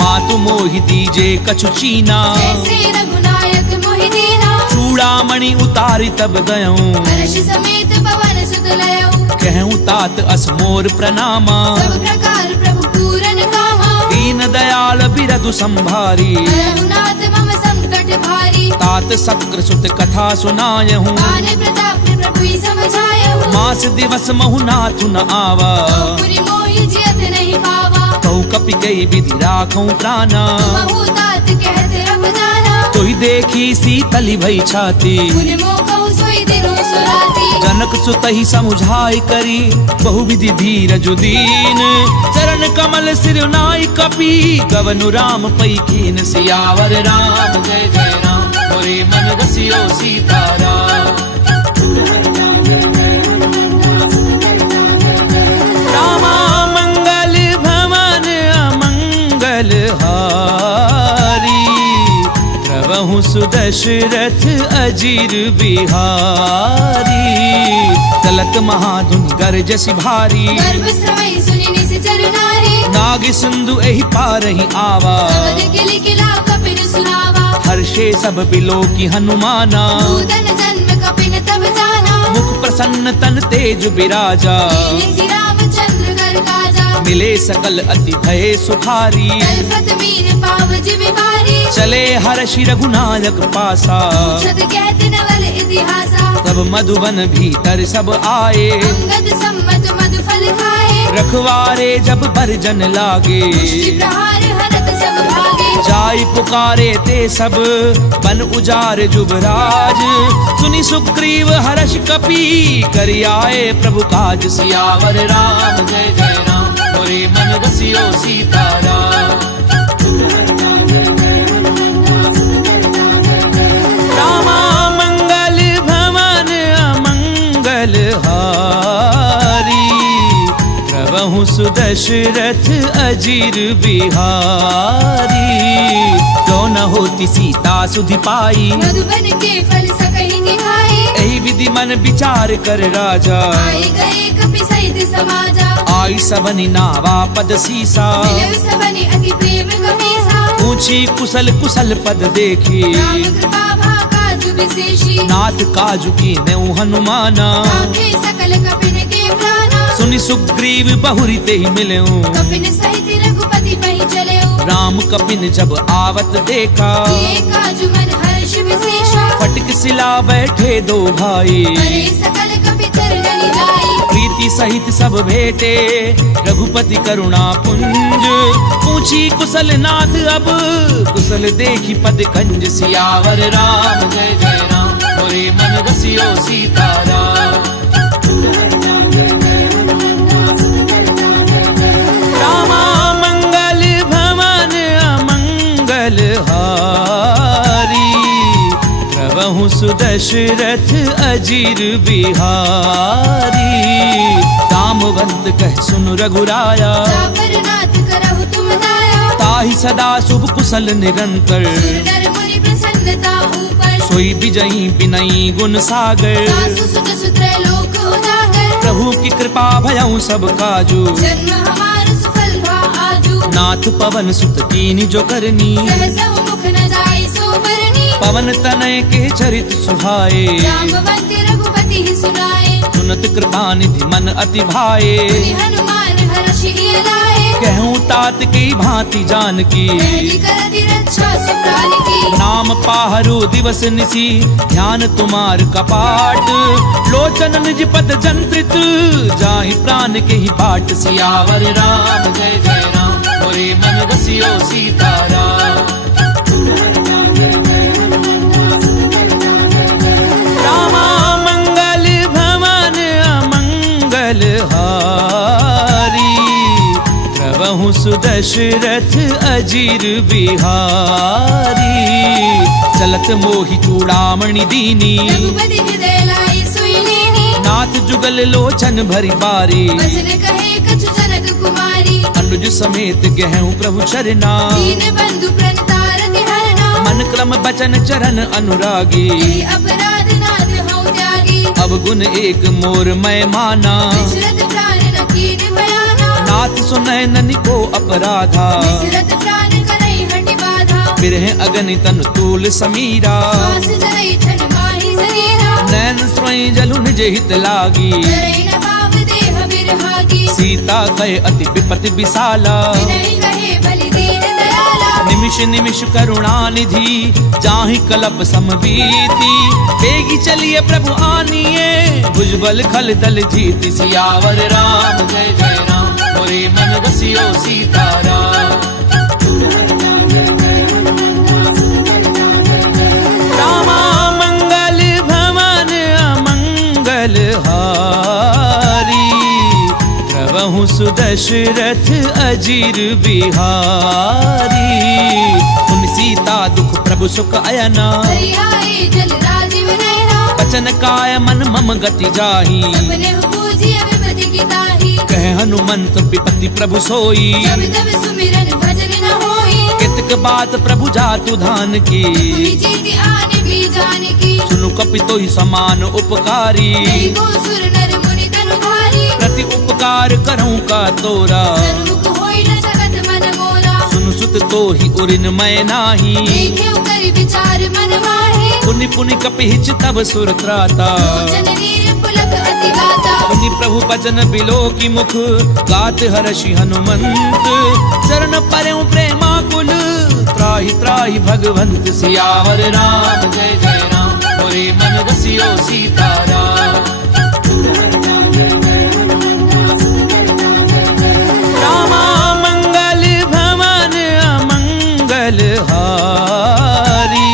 मातु मोहि दीजे कछु चीना, जैसे रघुनायक मोहि दीना। चूड़ामणि उतारि तब गयऊं। हर्ष समेत पवन सुत लयऊ, कहूँ तात असमोर प्रणामा। सब प्रकार प्रभु पूरन कामा। दीन दयाल बिरदु संभारी, रघुनाथ मम संकट भारी। तात सक्र सुत कथा सुनायहूँ। आन प्रताप प्रभु ही समझायहु। मास दिवस महु नाथु न आवा, पुनि मोहि जियत नहीं पावा। कहूँ कपि गई विधि राखूं प्राणा। महु तात कहत रब जाना, तोहि देखी सीतली भई छाती। पुनि मोह कहु सोई दिनु सुराती। जनक सुतहि समुझाई करी, बहुविधि धीरज दीन। चरण कमल सिर नाई कपि, गवनु राम पै कीन। सियावर राम जय जय राम, मोरे मन बसियो सीताराम। रामा मंगल भवन अमंगल हारी, प्रभु सुदशरथ अजीर बिहारी। चलत महाधुन गरजसि भारी, गर्भ श्रवई सुनि निश्चर नारी। नाग सिंधु एहि पारहि आवा। सबद किलि किला कपिन सुनावा, हर्षे सब बिलो की हनुमाना। नूतन जन्म कपिन तब जाना। मुख प्रसन्न तन तेज बिराजा, लील्हि श्री रामचंद्र कर काजा। मिले सकल अति भय सुखारी। तलफत मीन पाव जिमिवारी, चले हर्षि रघुनायक पासा। छत कहत नवल इतिहासा। तब मधुबन भीतर सब आए, अंगद सम्मत मधु फल खाए। रखवारे जब बरजन लागे, मुष्टि प्रहार हरत सब भागे। जाई पुकारे ते सब बन उजार जुबराज। सुनि सुग्रीव हर्ष कपि करि आए प्रभु काज। सियावर राम जय जय राम, मोरे मन बसियो सीताराम। रामा मंगल भवन अमंगल हारी, प्रभु सुदशरथ अजीर बिहारी। जो न होती सीता सुधि पाई, मधुबन के फल सकहि निहाई। एहि विधि मन विचार कर राजा। आए गए कपि सहित समाजा, आई सबनि नावा पद सीसा। मिलउ सबनि अति प्रेम कपीसा। पूछी कुशल कुशल पद देखी, राम कृपा भा काजु विशेषी। नाथ काजु की नेउ हनुमाना। आखे सकल कपिन के प्राणा। सुनि सुग्रीव बहुरी ते मिलऊं। कपिन सहित रघुपति पहि चलेउ। राम कपिन जब आवत देखा, किए काजु मन हर्ष विशेषा। फटक सिला बैठे दो भाई। करे सकल कपि चरणनि जाई। प्रीति सीती सहित सब भेटे रघुपति करुणा पुंज। पूछी कुशल नाथ अब कुशल देखी पद कंज। सियावर राम जय जय राम मोरे मन रसियो सीताराम। रामा मंगल भवन अमंगल हारी प्रभु सुदशरथ अजीर बिहारी। रामवंत कह सुन रघुराया जापर नाथ करहु तुम दाया। ताहि सदा शुभ कुशल निरंतर सुर नर मुनि प्रसन्नता ऊपर। सोई विजयी बिनई गुण सागर। दासु सुत सुत्र लोक उजागर। प्रभु की कृपा भयउ सब काजू। जन्म हमार सफल भा आजू। नाथ पवन सुत कीनी जो करनी। सहसहु मुख न जाय सो बरनी। पवन तनय के चरित सुहाए। जाम्बवंत रघुपति ही सुनाए। सुनत कृपा निधि मन अति भाए। मुनि हनुमान हर्षि लाए। कहूँ तात की भांति जानकी। कहती करती रक्षा सुप्राण की। नाम पाहरु दिवस निसी ध्यान तुम्हार कपाट। लोचन निज पद जंत्रित जाहि प्राण के ही बाट। सियावर राम जय जय राम मोरे मन रसियो सीताराम। रामा मंगल भवन अमंगल हारी प्रभु सुदशरथ अजीर बिहारी। चलत मोहि चूड़ामणि दीनी। रघुपति हृदय लाई सोई लेनी। नाथ जुगल लोचन भरी बारी। वचन कहे कछु जनक कुमारी। अनुज समेत गहूँ प्रभु चरना। दीन बंधु प्रणतारति हरना। मन क्रम बचन चरण अनुरागी। यही अपराध नाथ हऊँ त्यागी। अब गुण एक मोर मैं माना। विचरत प्राण न कीन बयाना। नाथ सुनय ननि को अपराधा। विचरत प्राण करई हटि बाधा। बिरह अगनि तन तूल समीरा। श्वास जरई छन माहि शरीरा। नैन स्वयं जलु निज हित लागी। जरई न भाव देह बिरहागी। सीता कहे अति विपति विशाला। विनय कहे बलि दीन दयाला। निमिष निमिष करुणा निधि जाहि कलप समबीति। बेगी चलिए प्रभु आनिए भुजबल खल दल जीति। सियावर राम जय जय राम मोरे मन रसियो सीताराम। रामा मंगल भवन अमंगल हारी प्रभु सुदशरथ अजीर बिहारी। उन सीता दुख प्रभु सुख अयना। हरि आए जल राजीव नयना। बचन काय मन मम गति जाहि। सपने पूजिय विपति की ताहि। कह हनुमंत विपति प्रभु सोई। जब तब सुमिरन भजन न होई। कितक बात प्रभु जातु धान की। भूमि जीति आने भी जान की। सुनु कपितो ही समान उपकारी। नहीं को सुर नर मुनि तनुधारी। प्रति उपकार करऊं का तोरा। सन्मुख होई न सकत मन मोरा। सुनु सुत तो ही उरिन मैं नाही। देखे कर विचार मन माहे। पुनि पुनि कपिहिच तब सुर त्राता। लोचन नीर पुलक अति गाता। पुनि प्रभु बचन बिलो की मुख गात हर्षि हनुमंत। चरण परऊं प्रेमाकुल त्राहि त्राहि भगवंत। सियावर राम जय जय राम मोरे मन रसियो सीताराम। रामा मंगल भवन अमंगल हारी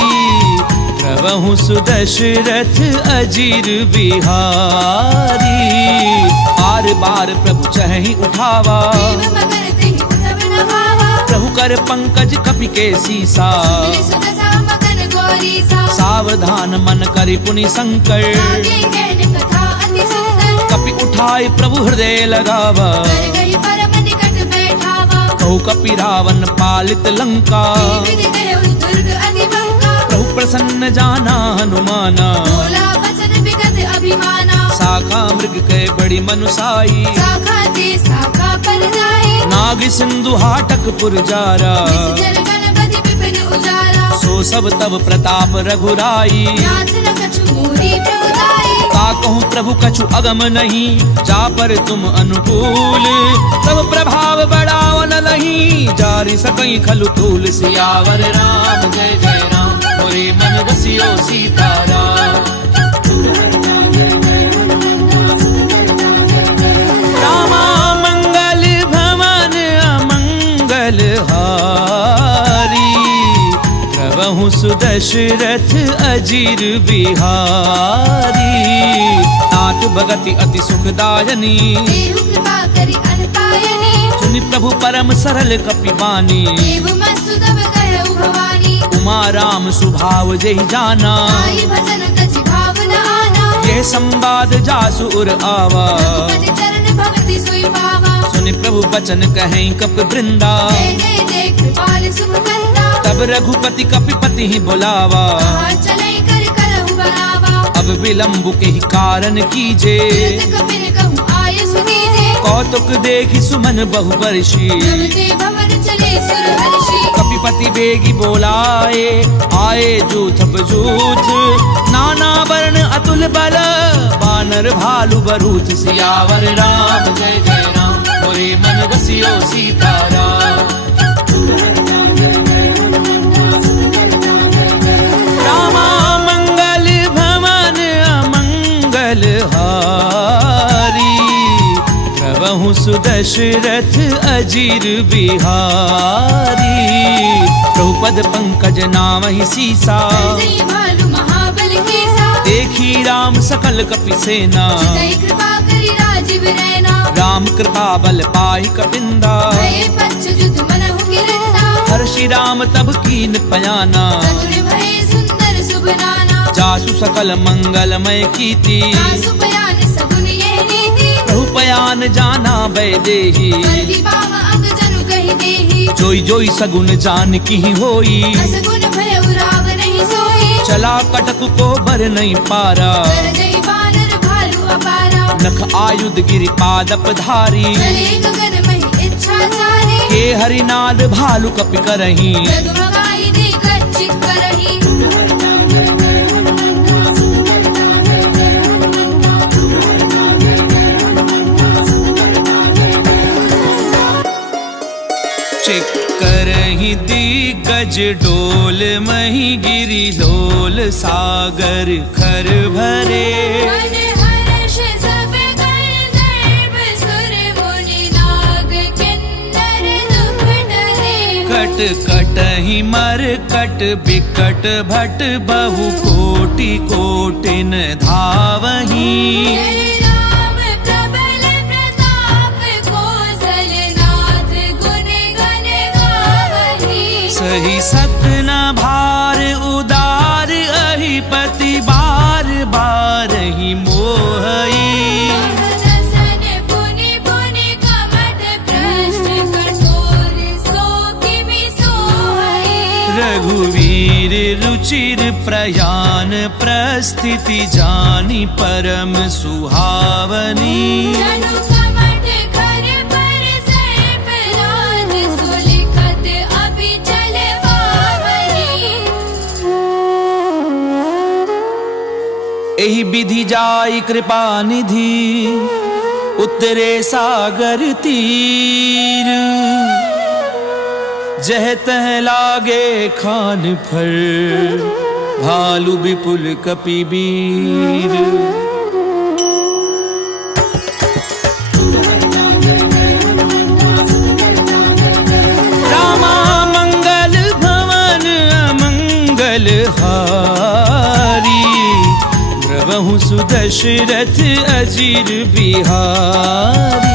प्रभु सुदशरथ अजीर बिहारी। बार बार प्रभु चहि उठावा। देव मगर तेहि उठब न भावा। प्रभु कर पंकज कपि के सीसा। सुमिरि सुत सा मगन गौरी सा। सावधान मन करि पुनि संकर। लागे कहन कथा अति सुंदर। कपि उठाए प्रभु हृदय लगावा। कर गई परम निकट बैठावा। कहु कपि रावण पालित लंका। विधि देहु दुर्ग अति बंका। प्रभु प्रसन्न जाना हनुमाना। बोला बचन विगत अभिमाना। शाखा मृग के बड़ी मनुसाई। शाखा ते शाखा पर जाए। नाग सिंधु हाटक पुरजारा। जल गणपति विपिन उजारा। सो सब तब प्रताप रघुराई। नाथ न कछु मोरी प्रभु दाई। का कहूँ प्रभु कछु अगम नहीं जा पर तुम अनुकूल। तब प्रभाव बढ़ाओ न लही जारि सकई खलु तूल। सियावर राम जय जय राम मोरे मन रसियो सीताराम। सुदशरथ अजीर बिहारी। नाथ भगति अति सुखदायनी, देहु कृपा करि अनपायनी। सुनि प्रभु परम सरल कपिबानी, देव मस्तु तब कहु भवानी। उमा राम सुभाव जहि जाना, आई भजन तजि भावना आना। यह संवाद जासु उर आवा, रघुपति चरण भगति सोई पावा। सुनि प्रभु बचन कहें कपि वृंदा, जय जय जय कृपाल सुख करता। तब रघुपति कपिपति ही बुलावा। कहाँ चलै कर करहु बरावा। अब विलंब के ही कारण कीजे, तीर्थ कपिन कहूँ आय सुनीजे। कौतुक देखि सुमन बहु बरसी, जब ते भवन चले सुर हर्षि। कपिपति बेगी बोलाए, आए जूथ बजूथ। नाना वर्ण अतुल बल, बानर भालु बरूथ। सियावर राम जय जय राम, मोरे मन बसियो सीताराम। रामा मंगल भवन अमंगल हारी, प्रभु सुदशरथ अजीर बिहारी। प्रभुपद पंकज नामहि सीसा, जय भालु महाबल केसा। देखी राम सकल कपि सेना, चितई कृपा करि राजीव रैना। राम कृपा बल पाई कपिंदा, भये पंचजुत मनहु गिरंदा। हर्षि राम तब कीन पयाना, चतुर भये सुंदर शुभ नाना। जासु सकल मंगलमय कीर्ति, तासु बयान सगुन यह नीति। प्रभु पयान जाना बैदेही। कर विवाह अंग जनु कहि देहि। जोई जोई सगुन जान की होई, असगुन भय उराव नहीं सोई। चला कटक को बर नहीं पारा, कर जय बानर भालु अपारा। नख आयुध गिरि पादप धारी। चले गगन महि इच्छा चारी। के हरिनाद भालु कपि करही, जगमगाहि दे गच्छ करहि। चिक्करहि दिग्गज डोल मही गिरि लोल, सागर खर भरे। मन हर्ष सब कर गर्भ सुर मुनि नाग किन्नर दुख डरे। कट कटहि मर कट बिकट भट, बहु कोटि कोटिन धावही। जय राम प्रबल प्रताप, कौशलनाथ गुण गण गावहि। सही सत न भार उदार, अहिपति बार बार ही मोहई। दसन पुनि पुनि कमठ भ्रष्ट, कठोर सो किमि सोहई। रघुवीर रुचिर प्रयान, प्रस्थिति जानी परम सुहावनी। जनु कमठ कर पर सर्प राज, सुलिखत अभिचल पावनी। एहि विधि जाई कृपा निधि, उतरे सागर तीर। जह तह लागे खान फर, भालु विपुल कपि वीर। रामा मंगल भवन अमंगल हारी, प्रभु सुदशरथ अजीर बिहारी।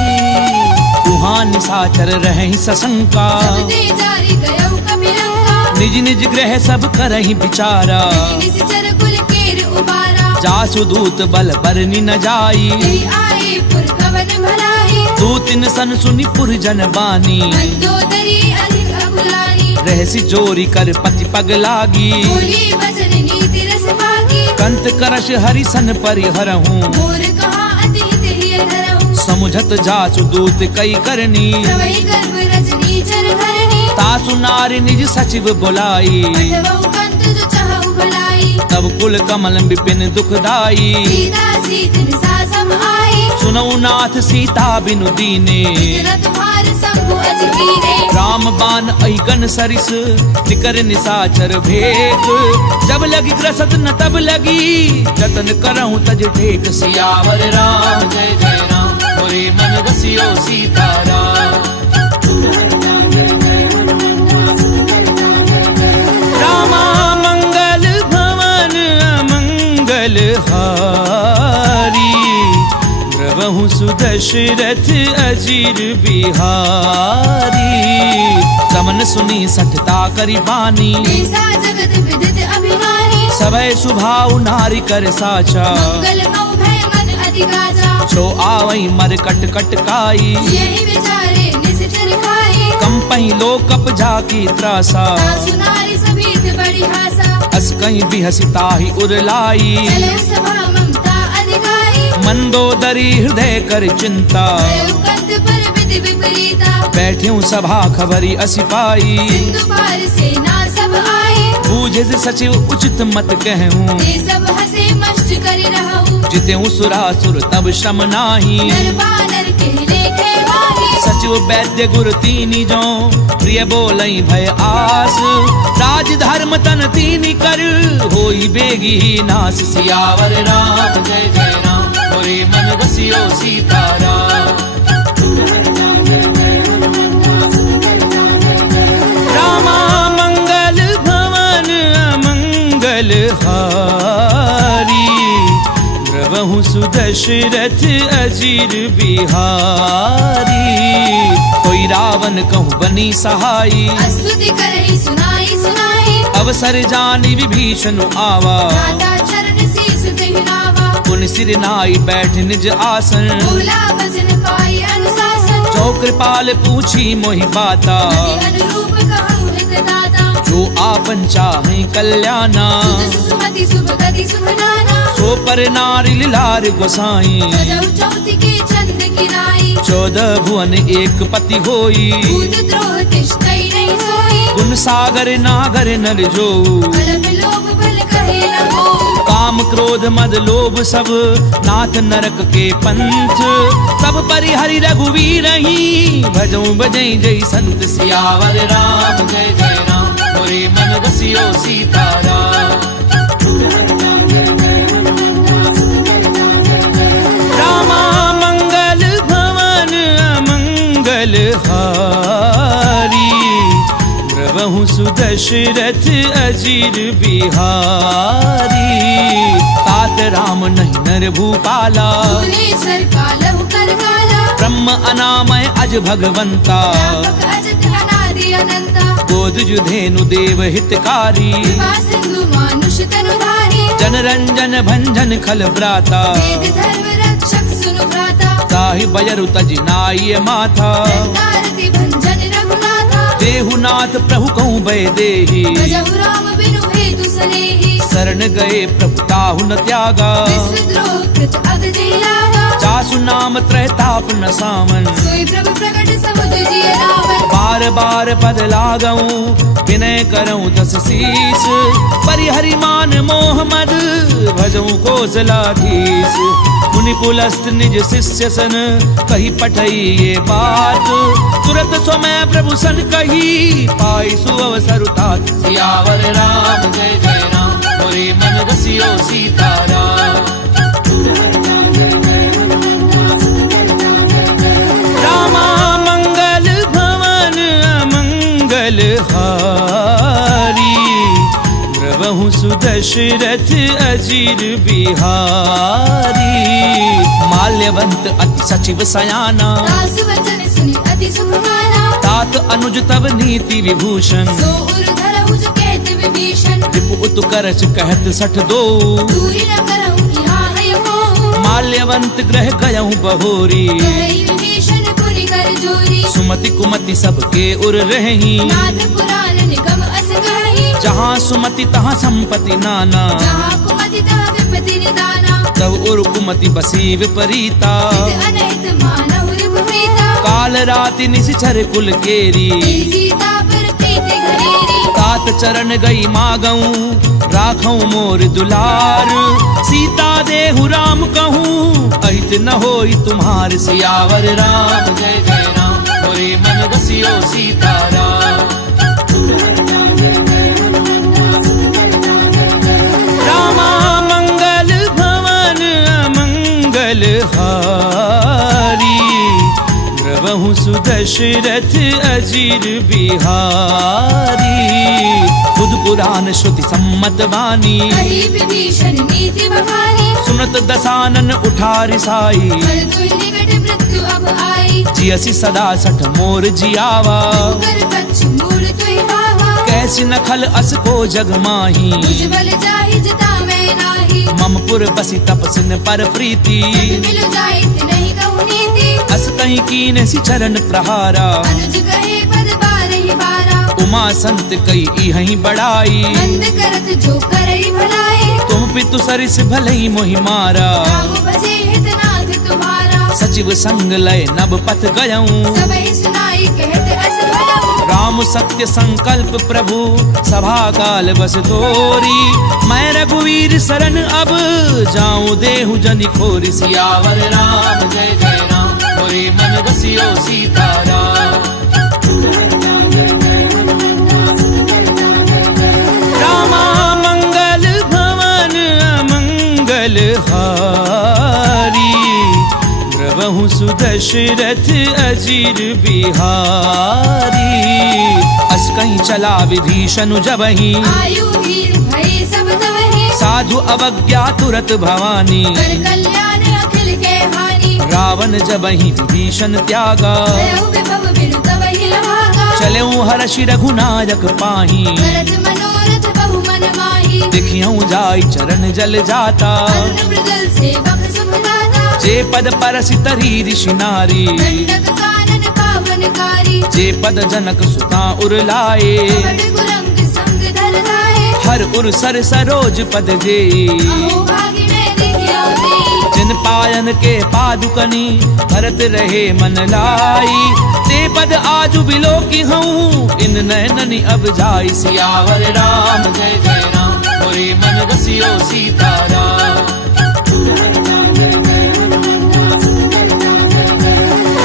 कुहान साचर रहहि सशंका, सब ते जारी गयउ कपिलंका। निज निज ग्रह सब करहि विचारा। निश्चर कुल केर उबारा। जासु दूत बल बरनि न जाई, यही आए पुर कवन भलाई। दूतिन सन सुनि पुर जन बानी। मंदोदरी अधिक अबुलानी। रहसि जोरी कर पति पग लागी, बोली वचन नीति रस भागी। कंत करश हरिसन परिहरहूँ, मोर कहा अति हित हिय धरहूँ। समुझत जासु दूत कई करनी, प्रवहि गर्भ रजनी चर धरनी। तासु नारी निज सचिव बुलाई। पठवहु कंत जो चाहु भलाई। तब कुल कमल विपिन दुखदाई, सीता सीतन सा सम आई। सुनऊ नाथ सीता बिनु दीने। रत भार शंभु अजगीरे। राम बाण अहिगन सरिस, निकर निसाचर भेक। जब लगी ग्रसत न तब लगी, जतन करहु तज टेक। सियावर राम जय जय राम, मोरे मन बसियो सीताराम। रामा मंगल सुदशरथ अजीर बिहारी। समन सुनी सठता करी बानी, ऐसा जगत विदित अभिमानी। सभय सुभाव नारी कर साचा, मंगल मऊ भय मन अधिकाजा। छो आवई मर कट कट काई, यही विचारे निशिचर खाई। कंपई लोकप जाकी त्रासा, सासु नारी सभीत बड़ी हासा। अस कहीं भी हसिता ही उरलाई, चले सभा ममता अधिकारी। मंदोदरी हृदय कर चिंता, भयो कंत पर विधि विपरीता। बैठ्यूं सभा खबरी असिपाई, सिंधु पार सेना सब आई। बूझे से सचिव उचित मत कहूं, ते सब हसे मष्ट करि रहूं। जितेऊं सुरासुर तब श्रम नाही, नर बानर के लेखे माही। सचिव वैद्य गुरु तीनी जो, प्रिय बोलई भय आस। राज धर्म तन तीनी कर, होई बेगी नास। सियावर राम जय जय राम, मोरे मन बसियो सीताराम। रामा मंगल भवन अमंगल हारी, द्रवहु सुदशरथ अजीर बिहारी। कोई रावण कहूँ बनी सहाई, स्तुति करहि सुनाई सुनाई। अवसर जानी विभीषण आवा, दाता चरण शीस देहि नावा। पुन सिर नाई बैठ निज आसन, बोला भजन पाई अनुशासन। जो कृपाल पूछी मोहि बाता, गति अनुरूप कहूँ हित दाता। जो आपन चाहे कल्याणा। सुजस सुमति शुभ गति शुभ नाना। सो पर नारी लार गोसाई, सजौ चौथी के चंद किनाई। 14 भुवन एक पति होई, भूत द्रोह तिष्ठई नहीं सोई। गुण सागर नागर नर जो, अलग लोभ भल कहे न हो। काम क्रोध मद लोभ सब, नाथ नरक के पंथ। सब परिहरि रघुवीर ही, भजऊं बजई जय संत। सियावर राम जय जय राम, मोरे मन बसियो सीताराम। रामा मंगल भवन अमंगल हारी, द्रवहु सुदशरथ अजीर बिहारी। तात राम नहीं नर भूपाला, भुवनेश्वर कालहु कर काला। ब्रह्म अनामय अज भगवंता। व्यापक अजत अनादि अनंता। गोद जुधेनु देव हितकारी, कृपा सिंधु मानुष तनुधारी। जन रंजन भंजन खल भ्राता। वेद धर्म रक्षक सुनु भ्राता। ताहि बयरु तज नाई माथा, रंगारति भंजन रघुनाथा। देहुनाथ प्रभु कहूँ भय देहि, भजहु राम बिनु हेतु सनेहि। शरण गए प्रभु ताहु न त्यागा। विश्वद्रोह कृत अगति लागा। जासु नाम त्रैताप न सामन, सोई प्रभु प्रकट समुझ जिय रावण। बार बार पद लागऊं, विनय करऊं दस शीस। परिहरि मान मोह मद, भजऊं कौशलाधीश। मुनि पुलस्त निज शिष्य सन, कही पठई ये बात। तुरत समय प्रभु सन कही, पाई सुअवसर तात। सियावर राम जय जय राम, मोरे मन बसियो सीताराम। रामा मंगल भवन अमंगल हारी, द्रवहु सुदशरथ अजीर बिहारी। माल्यवंत अति सचिव सयाना, दास वचन सुनि अति सुख माना। तात अनुज तब नीति विभूषण, सो उर धरहु जो कहत विभीषण। रिपु उत्कर्ष कहत 62। दूरी न करहु यहाँ है मोह। माल्यवंत ग्रह गयहु बहोरी, कहई विभीषण पुनि कर जोरी। सुमति कुमति सबके उर रही। नाथ पुराण निगम अस कहि। जहाँ सुमति तहाँ संपत्ति नाना, जहाँ कुमति तहाँ विपति निदाना। तब उर कुमति बसी विपरीता। हित अनहित मानहु रिपुप्रीता। काल राति निशिचर कुल केरी, तेरी सीता पर प्रीति घनेरी। तात चरण गई मागऊं, राखऊं मोर दुलार। सीता देहु राम कहूँ, अहित न होई तुम्हार। सियावर राम जय जय राम, मोरे मन बसियो सीताराम। रामा मंगल भवन अमंगल हारी, द्रवहु सुदशरथ अजीर बिहारी। सुध पुराण श्रुति सम्मत वाणी कही विभीषण नीति बखानी सुनत दसानन उठा रिसाई पर दुई निकट मृत्यु अब आई जियसि सदा सठ मोर जियावा कर कच्छ मूल तुई भावा कैसी नखल अस को जग माही तुझ बल जाहि जता मैं नाही ममपुर बसी तपसिन पर प्रीति मिल जाइत नहीं कहु नीति अस कहीं कीन सि चरण प्रहारा अनुज कहे पद बारहि बारा उमा संत कई इहहीं बड़ाई बंद करत जो करई भलाई तुम पितु सरिस भलई मोहि मारा राम भजे हितनाथ तुम्हारा सचिव संग लय नभ पथ गयऊं सबहि सुनाई कहत अस भयऊ राम सत्य संकल्प प्रभु सभा काल बस तोरी मैं रघुवीर शरण अब जाऊं देहु जनि खोरि सियावर राम जय जय राम होए मन बसियो सीताराम रामा मंगल भवन अमंगल हारी द्रवहु सुदशरथ अजीर बिहारी अस कहीं चला विभीषण जबहि आयु वीर भय सब तवहि साधु अवज्ञा तुरत भवानी कर कल्याण अखिल के हानि रावण जबहि विभीषण त्यागा भयउ विभव बिनु तवहि लभागा चलऊं हर्षि रघुनायक पाही भरत मनोरथ बहु मन माही देखियऊं जाई चरण जल जाता अरुण मृगल सेवक सुख दाता जे पद परसि तरी ऋषि नारी दंडक कानन पावनकारी जे पद जनक सुता उरलाए बड़ गुरंग संग धर लाए हर उर सर सरोज पद जे अहो भागी मैं देखियो दे जिन पायन के पादुकनी भरत रहे मन लाई ते पद आजु बिलो की हूँ इन नैननि अब जाई सियावर राम जय जय राम होरे मन बसियो सीताराम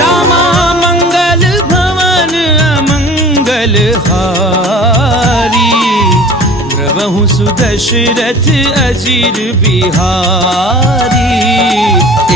रामा मंगल भवन अमंगल हारी द्रवहु सुदशरथ अजीर बिहारी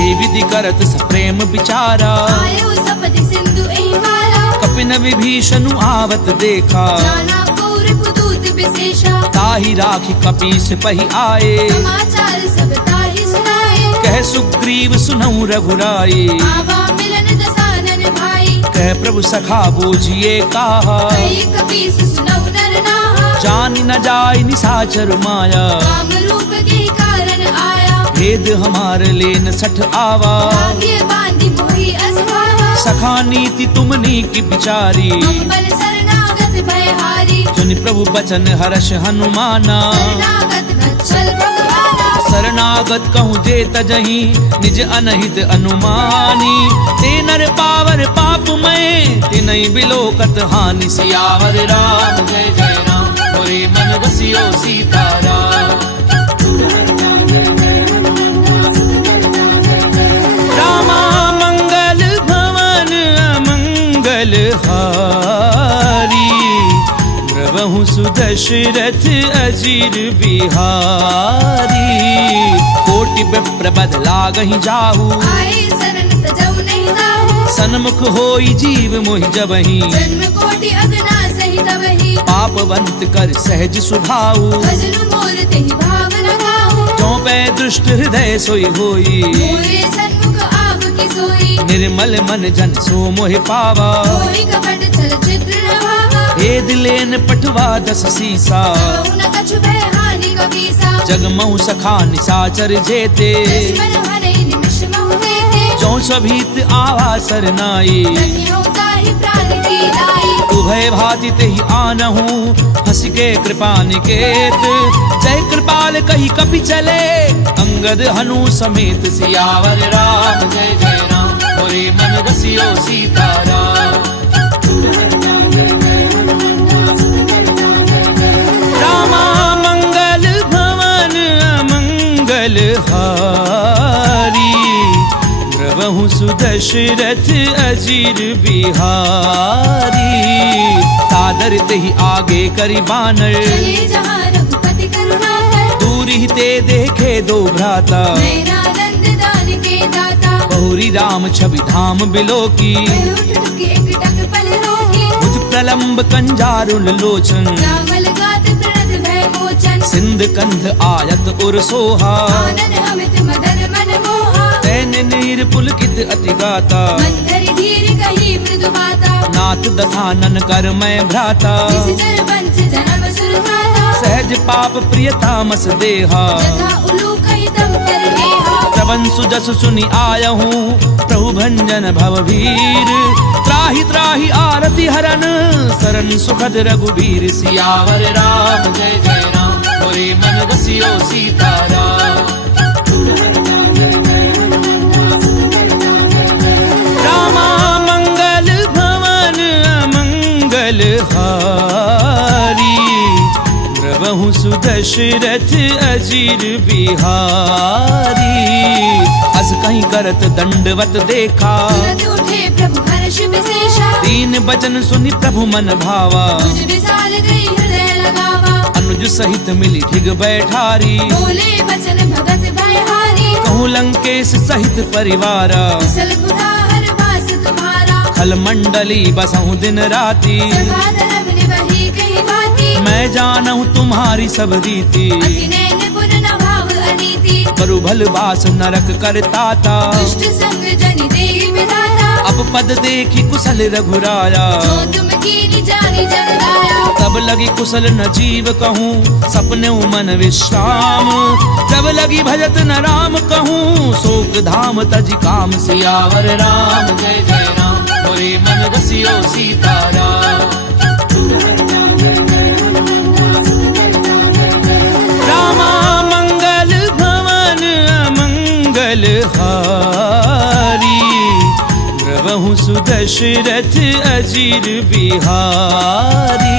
ए विधि करत सप्रेम विचारा आयो सपति सिंधु एहि माला कपिन विभीषण आवत देखा जाना कौर पुदूत विशेषा ताहि राखी कपीस पहि आए समाचार सब ताहि सुनाए कह सुग्रीव सुनऊ रघुराई आवा मिलन दसानन भाई कह प्रभु सखा बूझिए काहा कई कपीस सुनऊ नर नाहा जान न जाय निसाचर माया काम रूप के कारण आया भेद हमार लेन सठ आवा भाग्य बांधि मोहि असभावा सखा नीति तुमनी की बिचारी अम्बल शरणागत भयहारी सुनि प्रभु बचन हर्ष हनुमाना शरणागत गच्छल भगवाना शरणागत कहूँ जे तजहि निज अनहित अनुमानी ते नर पावर पाप में तिनहि बिलोकत हानि सियावर राम जय जय राम होरे मन बसियो सीताराम रामा मंगल भवन अमंगल हारी द्रवहु सुदशरथ अजीर बिहारी कोटि विप्र बदलागहि जाहू आए शरण तजऊ नहीं दाहू सन्मुख होई जीव मोहि जबहि जन्म कोटि अगना सही तबहि पापवंत कर सहज सुभाऊ भजन मोर तेहि भावना गाहू जो पै दृष्ट हृदय सोई होई मोरे सन्मुख आव की सोई निर्मल मन जन सो मोहि पावा कोई कपट छल चित्र न भावा भेद लेन पटवा दस सीसा कहु न कछु भय हानि कपीसा जगमऊ सखा निसाचर जेते दुश्मन भरे निमिष महु देते जो सभीत आवा सरनाई रखियो ताहि प्राण की दाई उभय भाति तेहि आनहु हंस के कृपा निकेत जय कृपाल कही कपि चले अंगद हनु समेत सियावर राम जय जय राम होरे मन बसियो सीताराम रामा मंगल भवन अमंगल हारी द्रवहु सुदशरथ अजीर बिहारी तादर तेहि आगे करि बानर चले जहाँ रघुपति करुणाकर दूरि ते देखे दो भ्राता नैनानंद दान के दाता बहुरी राम छवि धाम बिलो की वह उठ टुकी एक टक पल रोकी बुझ प्रलंब कंजारुल लोचन रामल गात प्रणत लोचन सिंध कंध आयत उर सोहा आनन अमित मदन मन मोहा तैन नीर पुलकित अति गाता मंथर धीर कही मृदु बाता नाथ दधानन कर मैं भ्राता विसितर वंश जन्म सुर धाता सहज पाप प्रिय तामस देहा यथा उलूक हितम कर नेहा श्रवण सुजस सुनि आयहूँ प्रभु भंजन भवभीर त्राहि त्राहि आरति हरन सरन सुखद रघुबीर सियावर राम जय जय राम मोरे मन बसियो सीताराम रामा मंगल भवन अमंगल हारी द्रवहु सुदशरथ अजीर बिहारी अस कहीं करत दंडवत देखा तुरंत उठे प्रभु हर्ष विशेषा दीन बचन सुनि प्रभु मन भावा तुझ विशाल गई हृदय लगावा अनुज सहित मिली ढिग बैठारी बोले बचन भगत भयहारी कहूँ लंकेश सहित परिवारा कुशल कुठार वास तुम्हारा खल मंडली बसहु दिन राती सखा धर्म निवही कही बाती मैं जानहु तुम्हारी सब रीति अति नैन पुर न भाव अनीति करु भल बास नरक करताता दुष्ट संग जनि देहि विधाता अब पद देखी कुशल रघुराया जो तुम कीनी जानी जग गाया तब लगी कुशल न जीव कहूँ सपने मन विश्राम जब लगी भजत न राम कहूँ शोक धाम तज काम सियावर राम जय जय राम मोरे मन बसियो सीताराम रामा मंगल भवन अमंगल हारी द्रवहु सुदशरथ अजीर बिहारी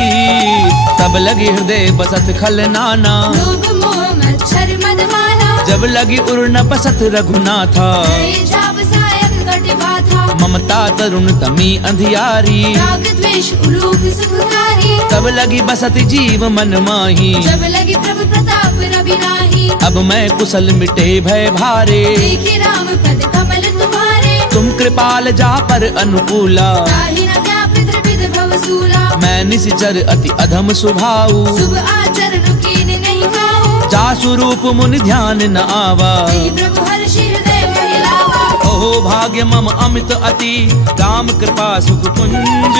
तब लगी हृदय बसत खल नाना लोभ मोह मच्छर मदमाना जब लगी उर न बसत रघुनाथा नए छाप सायक घट बाथा ममता तरुण तमी अंधियारी राग द्वेष उलूक सुखकारी तब लगी बसत जीव मन माही जब लगी प्रभु प्रताप रवि नाही अब मैं कुशल मिटे भय भारे देखे राम पद कमल तुम्हारे तुम कृपाल जा पर अनुकूला ताहि न व्यापृत विध भवसूला मैं निशिचर अति अधम सुभाऊ शुभ आचरण कीन नहीं खाओ जासु रूप मुनि ध्यान न आवा तेहि प्रभु हर्ष हृदय महिलावा ओहो भाग्य मम अमित अति राम कृपा सुख कुंज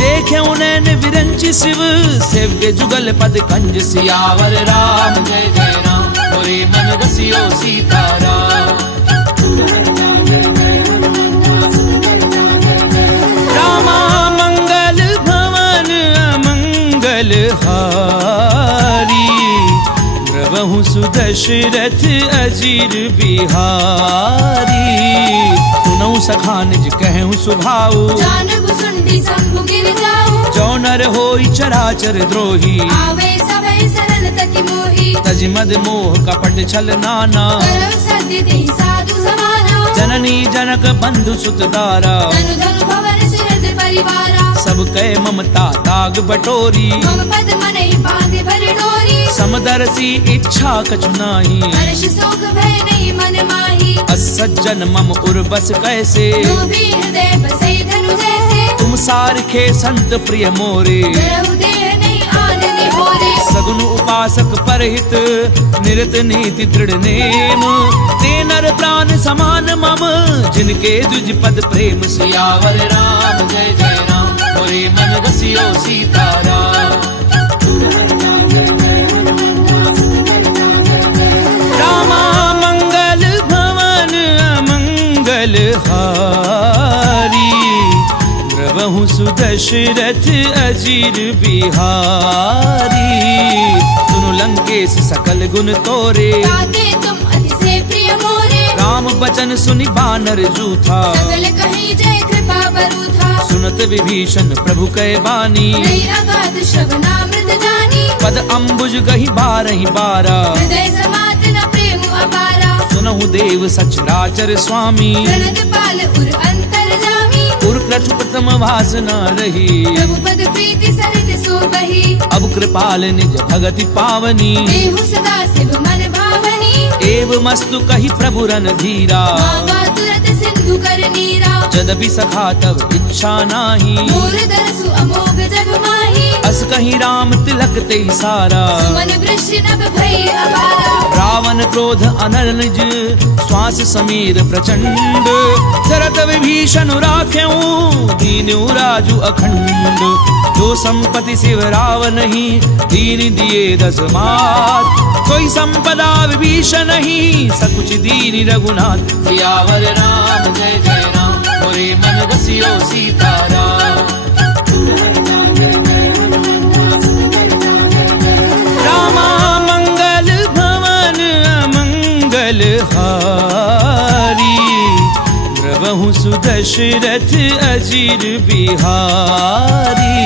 देखे उनैन विरंचि शिव सेव्य जुगल पद कंज सियावर राम जय जय राम मोरे मन बसियो सीताराम रामा मंगल भवन अमंगल हारी द्रवहु सुदशरथ अजीर बिहारी सुनऊ सखा निज कहूँ सुभाऊ जानब सुंडी शंभु गिर जाऊ जो नर होई चराचर द्रोही आवे सभय सरल तति मोही तज मद मोह कपट छल नाना करव सद्य देहि साधु समाना जननी जनक बंधु सुत दारा धनु धनु भवन सुहृद परिवारा सब कह ममता दाग बटोरी मम पद मनहि बांधे भर डोरी समदर्शी इच्छा कछु नाही हर्ष शोक भय नहीं मन माही असज्जन मम उर्बस कैसे लोभी हृदय बसे धनु जैसे तुम सारखे संत प्रिय मोरे करहु देह नहीं आन निहोरे सगुन उपासक परहित निरत नीति दृढ़ नेम ते नर प्राण समान मम जिनके द्विज पद प्रेम सियावर राम जय जय राम मोरे मन बसियो सीताराम रामा मंगल भवन अमंगल हारी द्रवहु सुदशरथ अजीर बिहारी सुनु लंकेश सकल गुण तोरे ताते तुम अति से प्रिय मोरे राम बचन सुनि बानर जूथा सकल कहीं जय कृपा बरूथा सुनत विभीषण प्रभु कै बानी नहीं अगाध श्रवणामृत जानी पद अम्बुज गही बारहि बारा हृदय समात न प्रेम अपारा सुनहु देव सचराचर स्वामी प्रणत पाल उर अंतर जामी उर क्रतु प्रथम वासना रही प्रभु पद प्रीति सरित सो बही अब कृपाल निज भगति पावनी देहु सदा शिव मन भावनी एव मस्तु कही प्रभु रन धीरा मांगा तुरत सिंधु कर नीरा जदपि सखा तब इच्छा नाही मोर दरसु अमोघ जग माही अस कहीं राम तिलक ते सारा मन वृष्टि नभ भई अपारा रावण क्रोध अनल निज श्वास समीर प्रचंड शरत विभीषण राख्यऊ दीनु राजु अखंड जो संपत्ति शिव रावण ही दीन दिए 10 मात कोई संपदा विभीषण ही सकुच दीन रघुनाथ सियावर राम जय जय राम मोरे मन बसियो सीताराम रामा मंगल भवन अमंगल हारी द्रवहु सुदशरथ अजीर बिहारी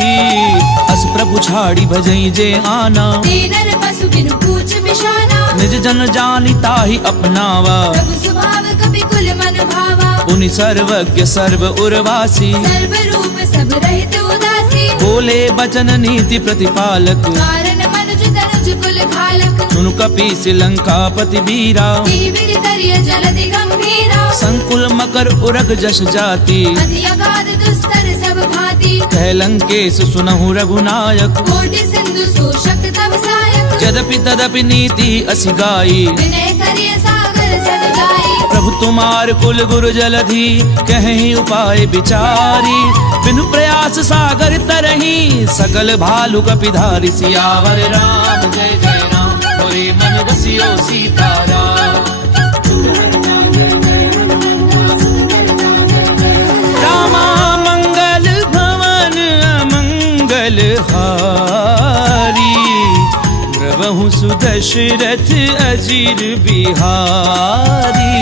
अस प्रभु छाड़ी भजई जे आना दीनर पशु बिनु पूछ बिशाना निज जन जानी ताहि अपनावा प्रभु स्वभाव कपि कुल मन भावा उनि सर्वज्ञ सर्व उर्वासी सर्व रूप सब रहित उदासी बोले बचन नीति प्रतिपालक कारण मनुज तनुज कुल घालक सुनु कपीस लंकापति वीरा तिहि विधि तरिय जलधि गंभीरा संकुल मकर उरग जस जाति अति अगाध दुस्तर सब भांति कह लंकेश सुनहु रघुनायक कोटि सिंधु शोषक तव सायक यद्यपि तदपि नीति असि गाई विनय करिय सागर सदगाई प्रभु तुम्हार कुल गुरु जलधि कहीं उपाय विचारी बिनु प्रयास सागर तरही सकल भालु कपिधारी सियावर राम जय जय राम मोरे मन बसियो सीताराम रामा मंगल भवन अमंगल हारी द्रवहु सुदशरथ अजीर बिहारी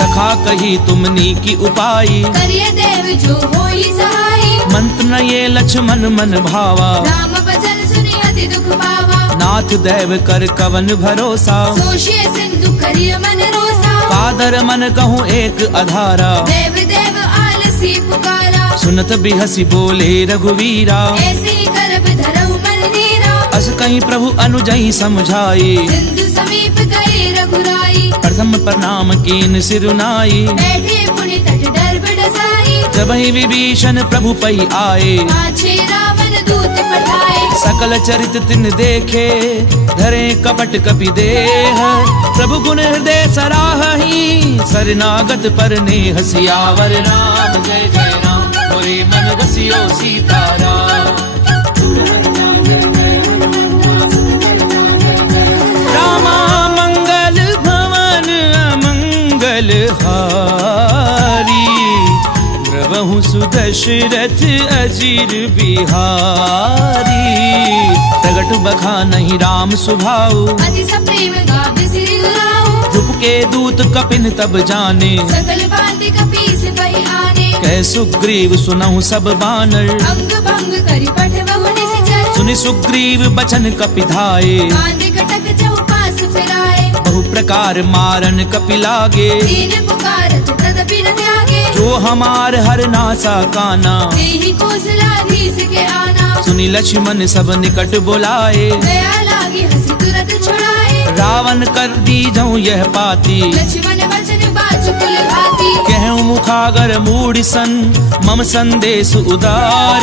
तखा कही तुमनी की उपाई करिय देव जो होई सहाई मंत्र न ये लक्ष्मण मन भावा राम बचन सुनि अति दुख पावा नाथ दैव कर कवन भरोसा सोशिय सिंधु करिय मन रोसा कादर मन कहूँ एक अधारा देव देव आलसी पुकारा सुनत बिहसी बोले रघुवीरा ऐसे ही करब धरऊ मन धीरा अस कहीं प्रभु अनुजई समझाई सिंधु समीप गए रघुराई प्रथम प्रणाम कीन सिरुनाई बैठे पुनि तट डर बडसाई जब ही विभीषण प्रभु पई आए पाछे रावण दूत पठाए सकल चरित तिन देखे धरे कपट कपि देह प्रभु गुण हृदय सराहही सरनागत पर नेह सियावर राम जय जय राम मोरे मन बसियो सीताराम रामा मंगल भवन अमंगल हारी द्रवहु सुदशरथ अजीर बिहारी प्रगट बखा नहीं राम सुभाऊ अति सप्रेम गावि सिरि दुराऊ रूप के दूत कपिन तब जाने सकल बांधि कपीस पहि आने कह सुग्रीव सुनहु सब बानर अंग भंग करि पठवहु निश्चर सुनि सुग्रीव बचन कपिधाये बांधि कटक चौपास फिराए बहु प्रकार मारन कपि लागे दीन पुकारत तदपि न त्यागे जो हमार हर नासा काना देहि कौशलाधीश के आना सुनि लक्ष्मण सब निकट बुलाए दया लागी हंसी तुरत छुड़ाए रावण कर दी जाऊं यह पाती लक्ष्मण वचन बाजु कुल भाती कहूं मुखागर मूढ़ सन मम संदेश उदार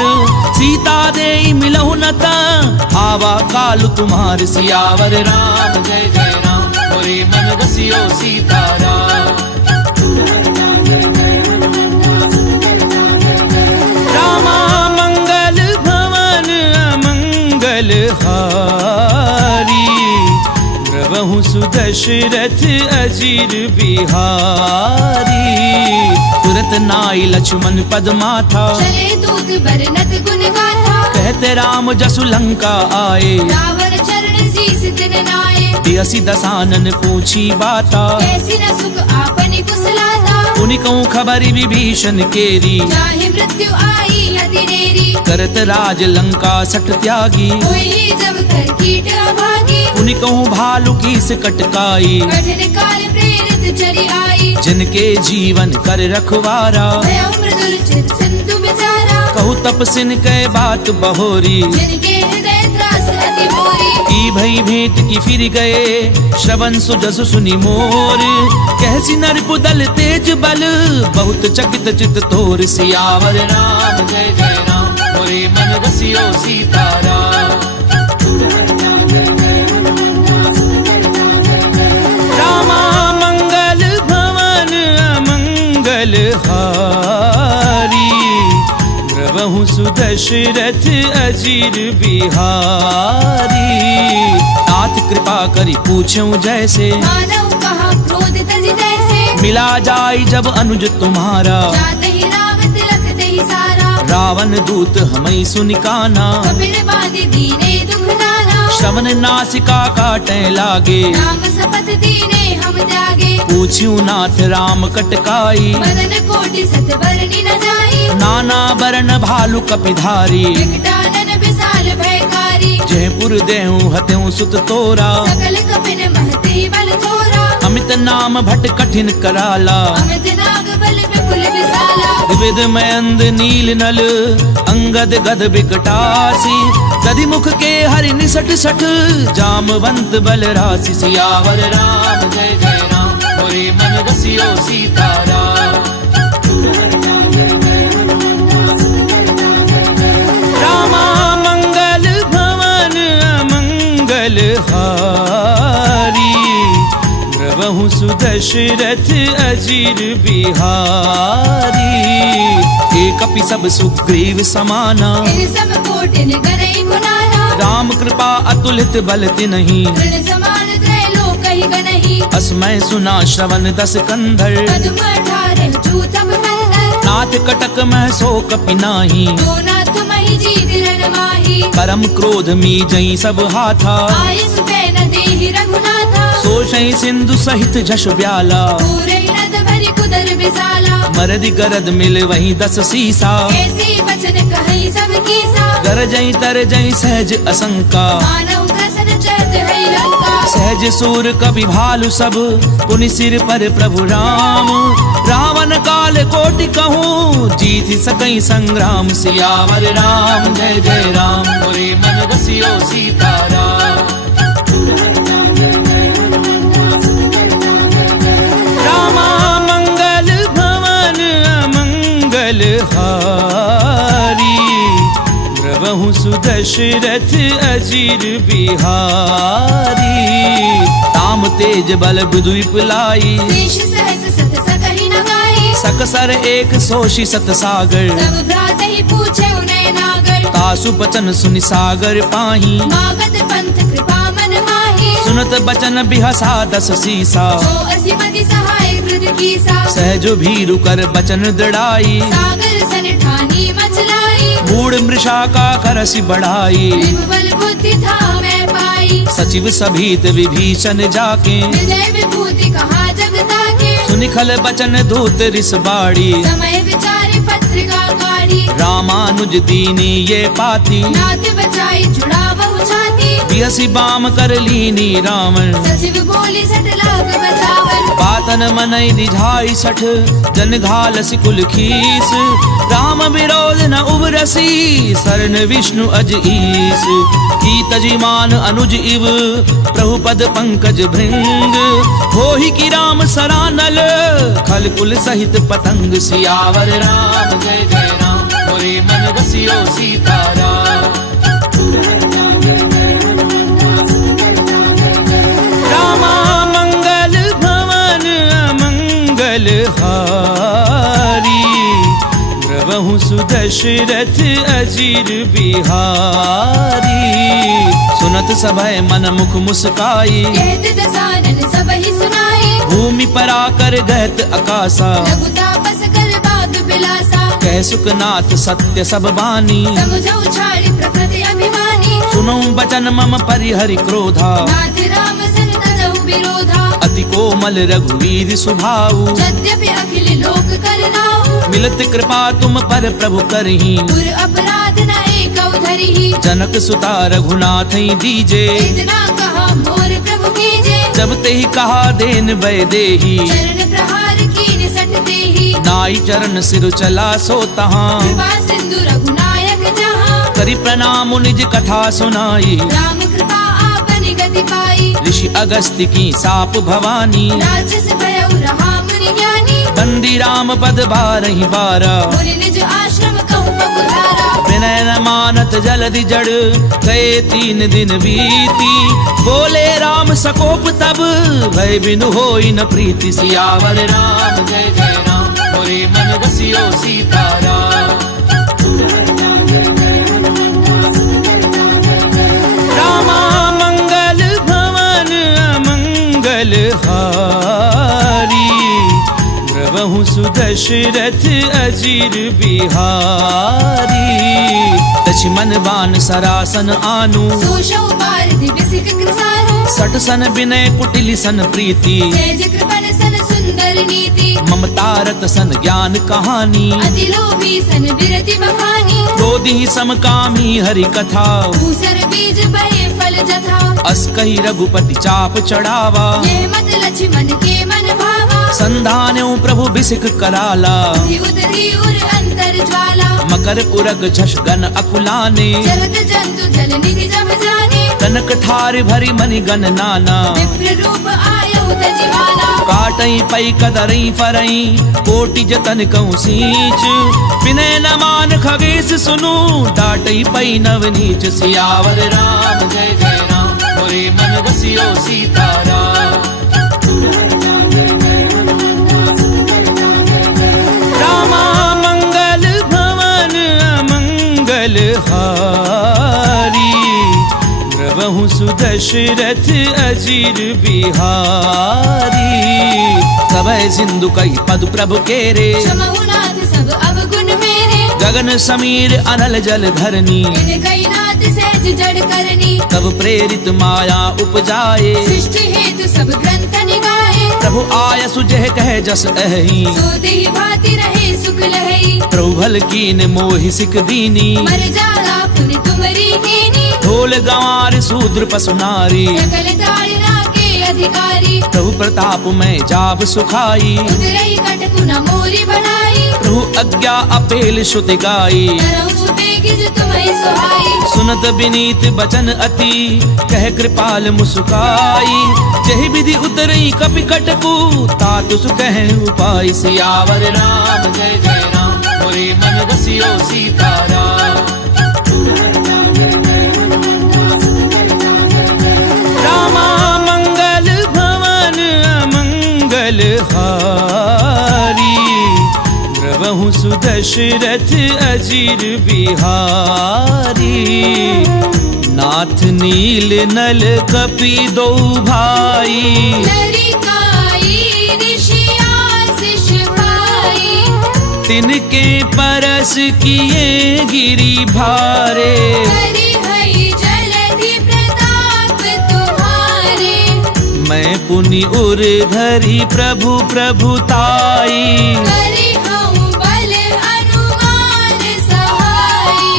सीता दे मिलहु नता आवा काल तुम्हार सियावर राम जय जय राम मोरे मन बसियो सीताराम रामा मंगल भवन अमंगल हारी द्रवहु सुदशरथ अजीर बिहारी तुरत नाई लक्ष्मण पद माथा चले दूत बरनत गुण गाथा कहते राम जसु लंका आए रावण चरण शीस दिन नाए तियसी दसानन पूछी बाता कैसी न सुख आपनि कुशलाता उनि कहूँ खबरी विभीषण केरी चाहे मृत्यु आई अति नेरी करत राज लंका सट त्यागी कोई जब कर कीट अभागी उनि कहूँ भालू की से कटकाई कठिन काल प्रेरित चली आई जिनके जीवन कर रखवारा भय मृदुल चिर सिंधु बेचारा कहू तपसिन कै बात बहोरी जिनके हृदय त्रास अति मोरी की भई भेंट की फिर गए श्रवण सुजसु सुनि मोर कहसी नर पुदल तेज बल बहुत चकित चित तोर सियावर राम जय जय राम मोरे मन बसियो सीताराम सुदशरथ अजीर बिहारी। नाथ कृपा करी पूछूं जैसे, मानव कहा क्रोध तज तैसे। मिला जाई जब अनुज तुम्हारा, जाते ही राम तिलक दही सारा। रावण दूत हमें सुनिकाना, कपिल बाधि दीने दुख नाना। श्रवण नासिका काटे लागे, राम शपथ दीने हम त्यागे। पूछ्યું नाथ राम कटकाई, मदन कोटि सत बरनी न जाई। नाना बरन भालु कपिधारी। विकटानन विशाल भयकारी। जयपुर देहूं हत्यूं सुत तोरा, सकल कपिन महती बल थोरा। अमित नाम भट कठिन कराला, अमित नाग बल विपुल विशाला। विविध मयंद नील नल अंगद गद बिकटासी। गदि मुख के हरि निसट सठ, जामवंत बल राशि। सियावर राम जय जय राम, मोरे मन बसियो सीताराम। रामा मंगल भवन अमंगल हारी। द्रवहु सुदशरथ अजीर बिहारी। एक कपि सब सुग्रीव समाना, इन सब कोटिन गरई गुनाना। राम कृपा अतुलित बल तिन्हि, तृण समान त्रैलोक ही गनहि। असमय सुना श्रवण दस कंधर। पद्म 18 जूतम कंदर। नाथ कटक मह सो कपि नाही, तो नाथ महि जीत रन माही। परम क्रोध मी जई सब हाथा। आयस बैन देहि रघुनाथा। सोषै सिंधु सहित जश ब्याला, पूरे नद भरि कुदर विशाला। मरदि गरद मिल वही दस सीसा। ऐसी वचन कहई सब कीसा। गरजई तरजई सहज असंका, मानव ग्रसन चरत है लंका। सहज सूर कवि भालु सब, पुनि सिर पर प्रभु राम। रावण काल कोटि कहूँ, जीत सकई संग्राम। सियावर राम जय जय राम, मोरे मन बसियो सीताराम। रामा मंगल भवन अमंगल हारी। द्रवहु सुदशरथ अजीर बिहारी। राम तेज बल बुद्धिप लाई, शेष सहस सत सकहि न गाई। सकसर एक सोषि सत सागर। सब भ्रात ही पूछे उनय नागर। तासु बचन सुनि सागर पाही, मागत पंथ कृपा मन माही। सुनत बचन बिहसा दस सीसा। जो असिमति सहाय कृत कीसा। सहजो भीरु कर बचन दृढ़ाई, सागर सन ठानी मचलाई। मूढ़ मृषा का करसि बढ़ाई। विभुबल बुद्धि था मैं पाई। सचिव सभीत विभीषण जाके, विजय विभूति कहा जगता के। सुनिखल बचन धूत रिस बाड़ी। समय विचारे पत्रिका काढ़ी। रामानुज दीनी ये पाती, नाथ बचाई जुड़ा बहु छाती। बिहसी बाम कर लीनी रावण। सचिव बोली सट लाग बचावन। बातन मनई रिझाई सठ, जन घाल सिकुल खीस। राम विरोध न उबरसी, शरण विष्णु अज ईस। की तजिमान अनुज इव, प्रभु पद पंकज भृंग। होहि की राम सरानल, खल कुल सहित पतंग। सियावर राम जय जय राम, मोरे मन बसियो सीताराम। रामा मंगल भवन अमंगल हारी। द्रवहु सुदशरथ अजीर बिहारी। सुनत सभय मन मुख मुस्काई, कहत दसानन सब ही सुनाई। भूमि पराकर गहत अकासा। लघु तापस कर बात बिलासा। कह सुखनाथ सत्य सब बानी, समझौ छाड़ी प्रकृति अभिमानी। सुनो बचन मम परिहरि क्रोधा। नाथ राम सन तजहु विरोधा। अति कोमल रघुवीर सुभाऊ। यद्यपि अखिल लोक करनाऊ। मिलत कृपा तुम पर प्रभु करही। पुर अपराध न एकौ धरिहि। जनक सुता रघुनाथ दीजे। इतना कहा मोर प्रभु कीजे। जब ते ही कहा देन भय देही। चरण प्रहार कीन सठ देहि। नाई चरण सिर चला सो तहाँ। कृपा सिंधु रघुनायक जहाँ। करि प्रणाम निज कथा सुनाई। राम कृपा आपनि गति पाई। ऋषि अगस्त्य की साप भवानी। राक्षस भयउ रहा मुनि ज्ञानी। बंदी राम पद बारहि बारा। मुनि निज आश्रम कहु पकुधारा। विनय न मानत जलधि जड़, गए 3 दिन बीती। बोले राम सकोप तब, भय बिनु होई न प्रीति। सियावर राम जय जय राम, मोरे मन बसियो सीताराम। सुदशरथ अजीर बिहारी। लक्ष्मण बान सरासन आनु, सोशौ पारधि बिसिक कृसारो। सट सन विनय कुटिल सन प्रीति, तेज कृपण सन सुंदर नीति। ममता रत सन ज्ञान कहानी, अति लोभी सन विरति बखानी। क्रोधी समकामी हरि कथा, दूसर बीज बहे फल जथा। अस कही रघुपति चाप चढ़ावा, ये मत लक्ष्मण के मन भावा। संधान्यों प्रभु बिसिक कराला, बुद्धि उतरी उर अंतर ज्वाला। मकर उरग झष गन अकुलाने, जगत जंतु जल निधि जब जाने। कनक थार भरी मनि गन नाना, विप्र रूप आयो तजिवाला। काटई पई कदरई फरई, कोटि जतन कहूँ सींच। विनय न मान खगेश सुनु, डाटई पई नवनीच। सियावर राम जय जय राम, मोरे मन बसियो सीताराम। रामा मंगल भवन अमंगल हारी, द्रवहु सुदशरथ अजीर बिहारी। सबय सिंधु कही पद प्रभु केरे, क्षमहु नाथ सब अवगुण मेरे। गगन समीर अनल जल धरनी, इन कई नाथ सहज जड़ करनी। तब प्रेरित माया उपजाए, सृष्टि हेतु सब ग्रंथ निगाहे। प्रभु आय सुजह कह जस अहि, सो देहि भांति रहे सुख लहई। प्रभु भल कीन मोहि सिक दीनी, मर जाला पुनि तुमरी कीनी। ढोल गंवार शूद्र पसु नारी, सकल ताड़ना के अधिकारी। प्रभु प्रताप में जाब सुखाई, उतरई कटकु न मोरी बढ़ाई। प्रभु आज्ञा अपेल श्रुति गाई। तरहु सुपेगिज तुम्हें सुहाई। सुनत विनीत बचन अति, कह कृपाल मुस्काई। जहि विधि उतरई कपि कटकु, तातु सुकह उपाय। सियावर राम जय जय राम, मोरे मन बसियो सीताराम। रामा मंगल भवन अमंगल हारी, द्रवहु सुदशरथ अजीर बिहारी। नाथ नील नल कपि दो भाई, लरिकाई ऋषि आशीष पाई। तिनके परस किए गिरि भारे, करि हई जलधि प्रताप तुम्हारे। मैं पुनि उर धरि प्रभु प्रभुताई। करि हऊँ बल अनुमान सहाई।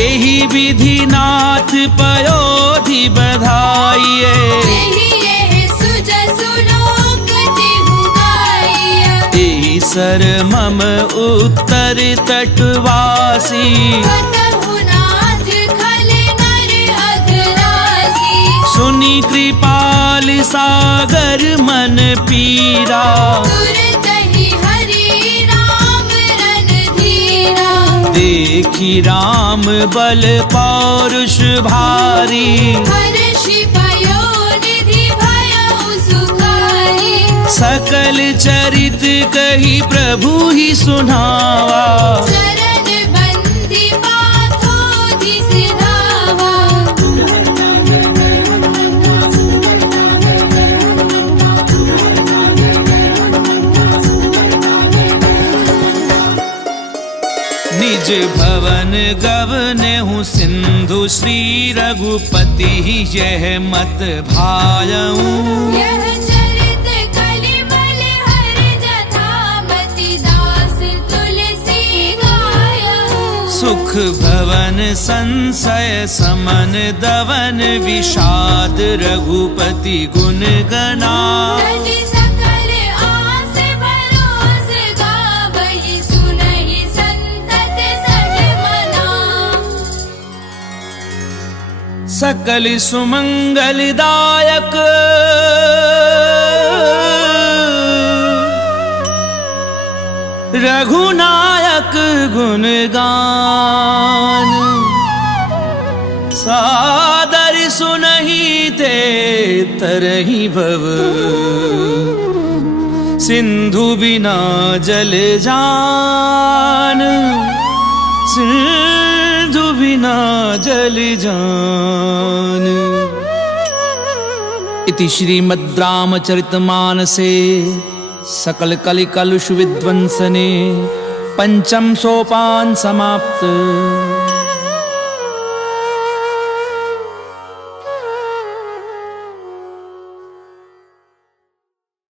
एहि विधि नाथ पयोधि बधाइए, एहि एहि सुजसु लोक तिहु गाइया। एहि सर मम उत्तर तटवासी। कतहु नाथ खल नर अघरासी। सुनि कृपाल सागर मन पीरा, तुरतहि हरि राम रणधीरा। देखि राम बल पौरुष भारी। हर्षि पयोनिधि भयउ सुखारी। सकल चरित कही प्रभु ही सुनावा, चरण बंदी पाथोधि सिधावा। निज भवन गवनेहु सिंधु, श्री रघुपति यह मत भायऊ। यह चरित कलिमल हर जथा, मति दास तुलसी गायऊ। सुख भवन संशय समन दवन, विषाद रघुपति गुण गना। तज सकल आस भरोस गावहि, सुनहि संतत सजमना। सकल सुमंगलदायक रघुनायक गुणगान। सादर सुनहि ते तरहि भव, सिंधु बिना जल जान। सिंधु बिना जल जान। इति श्रीमद् रामचरितमानसे सकल कलि कलुष विध्वंसने पंचम सोपान समाप्त।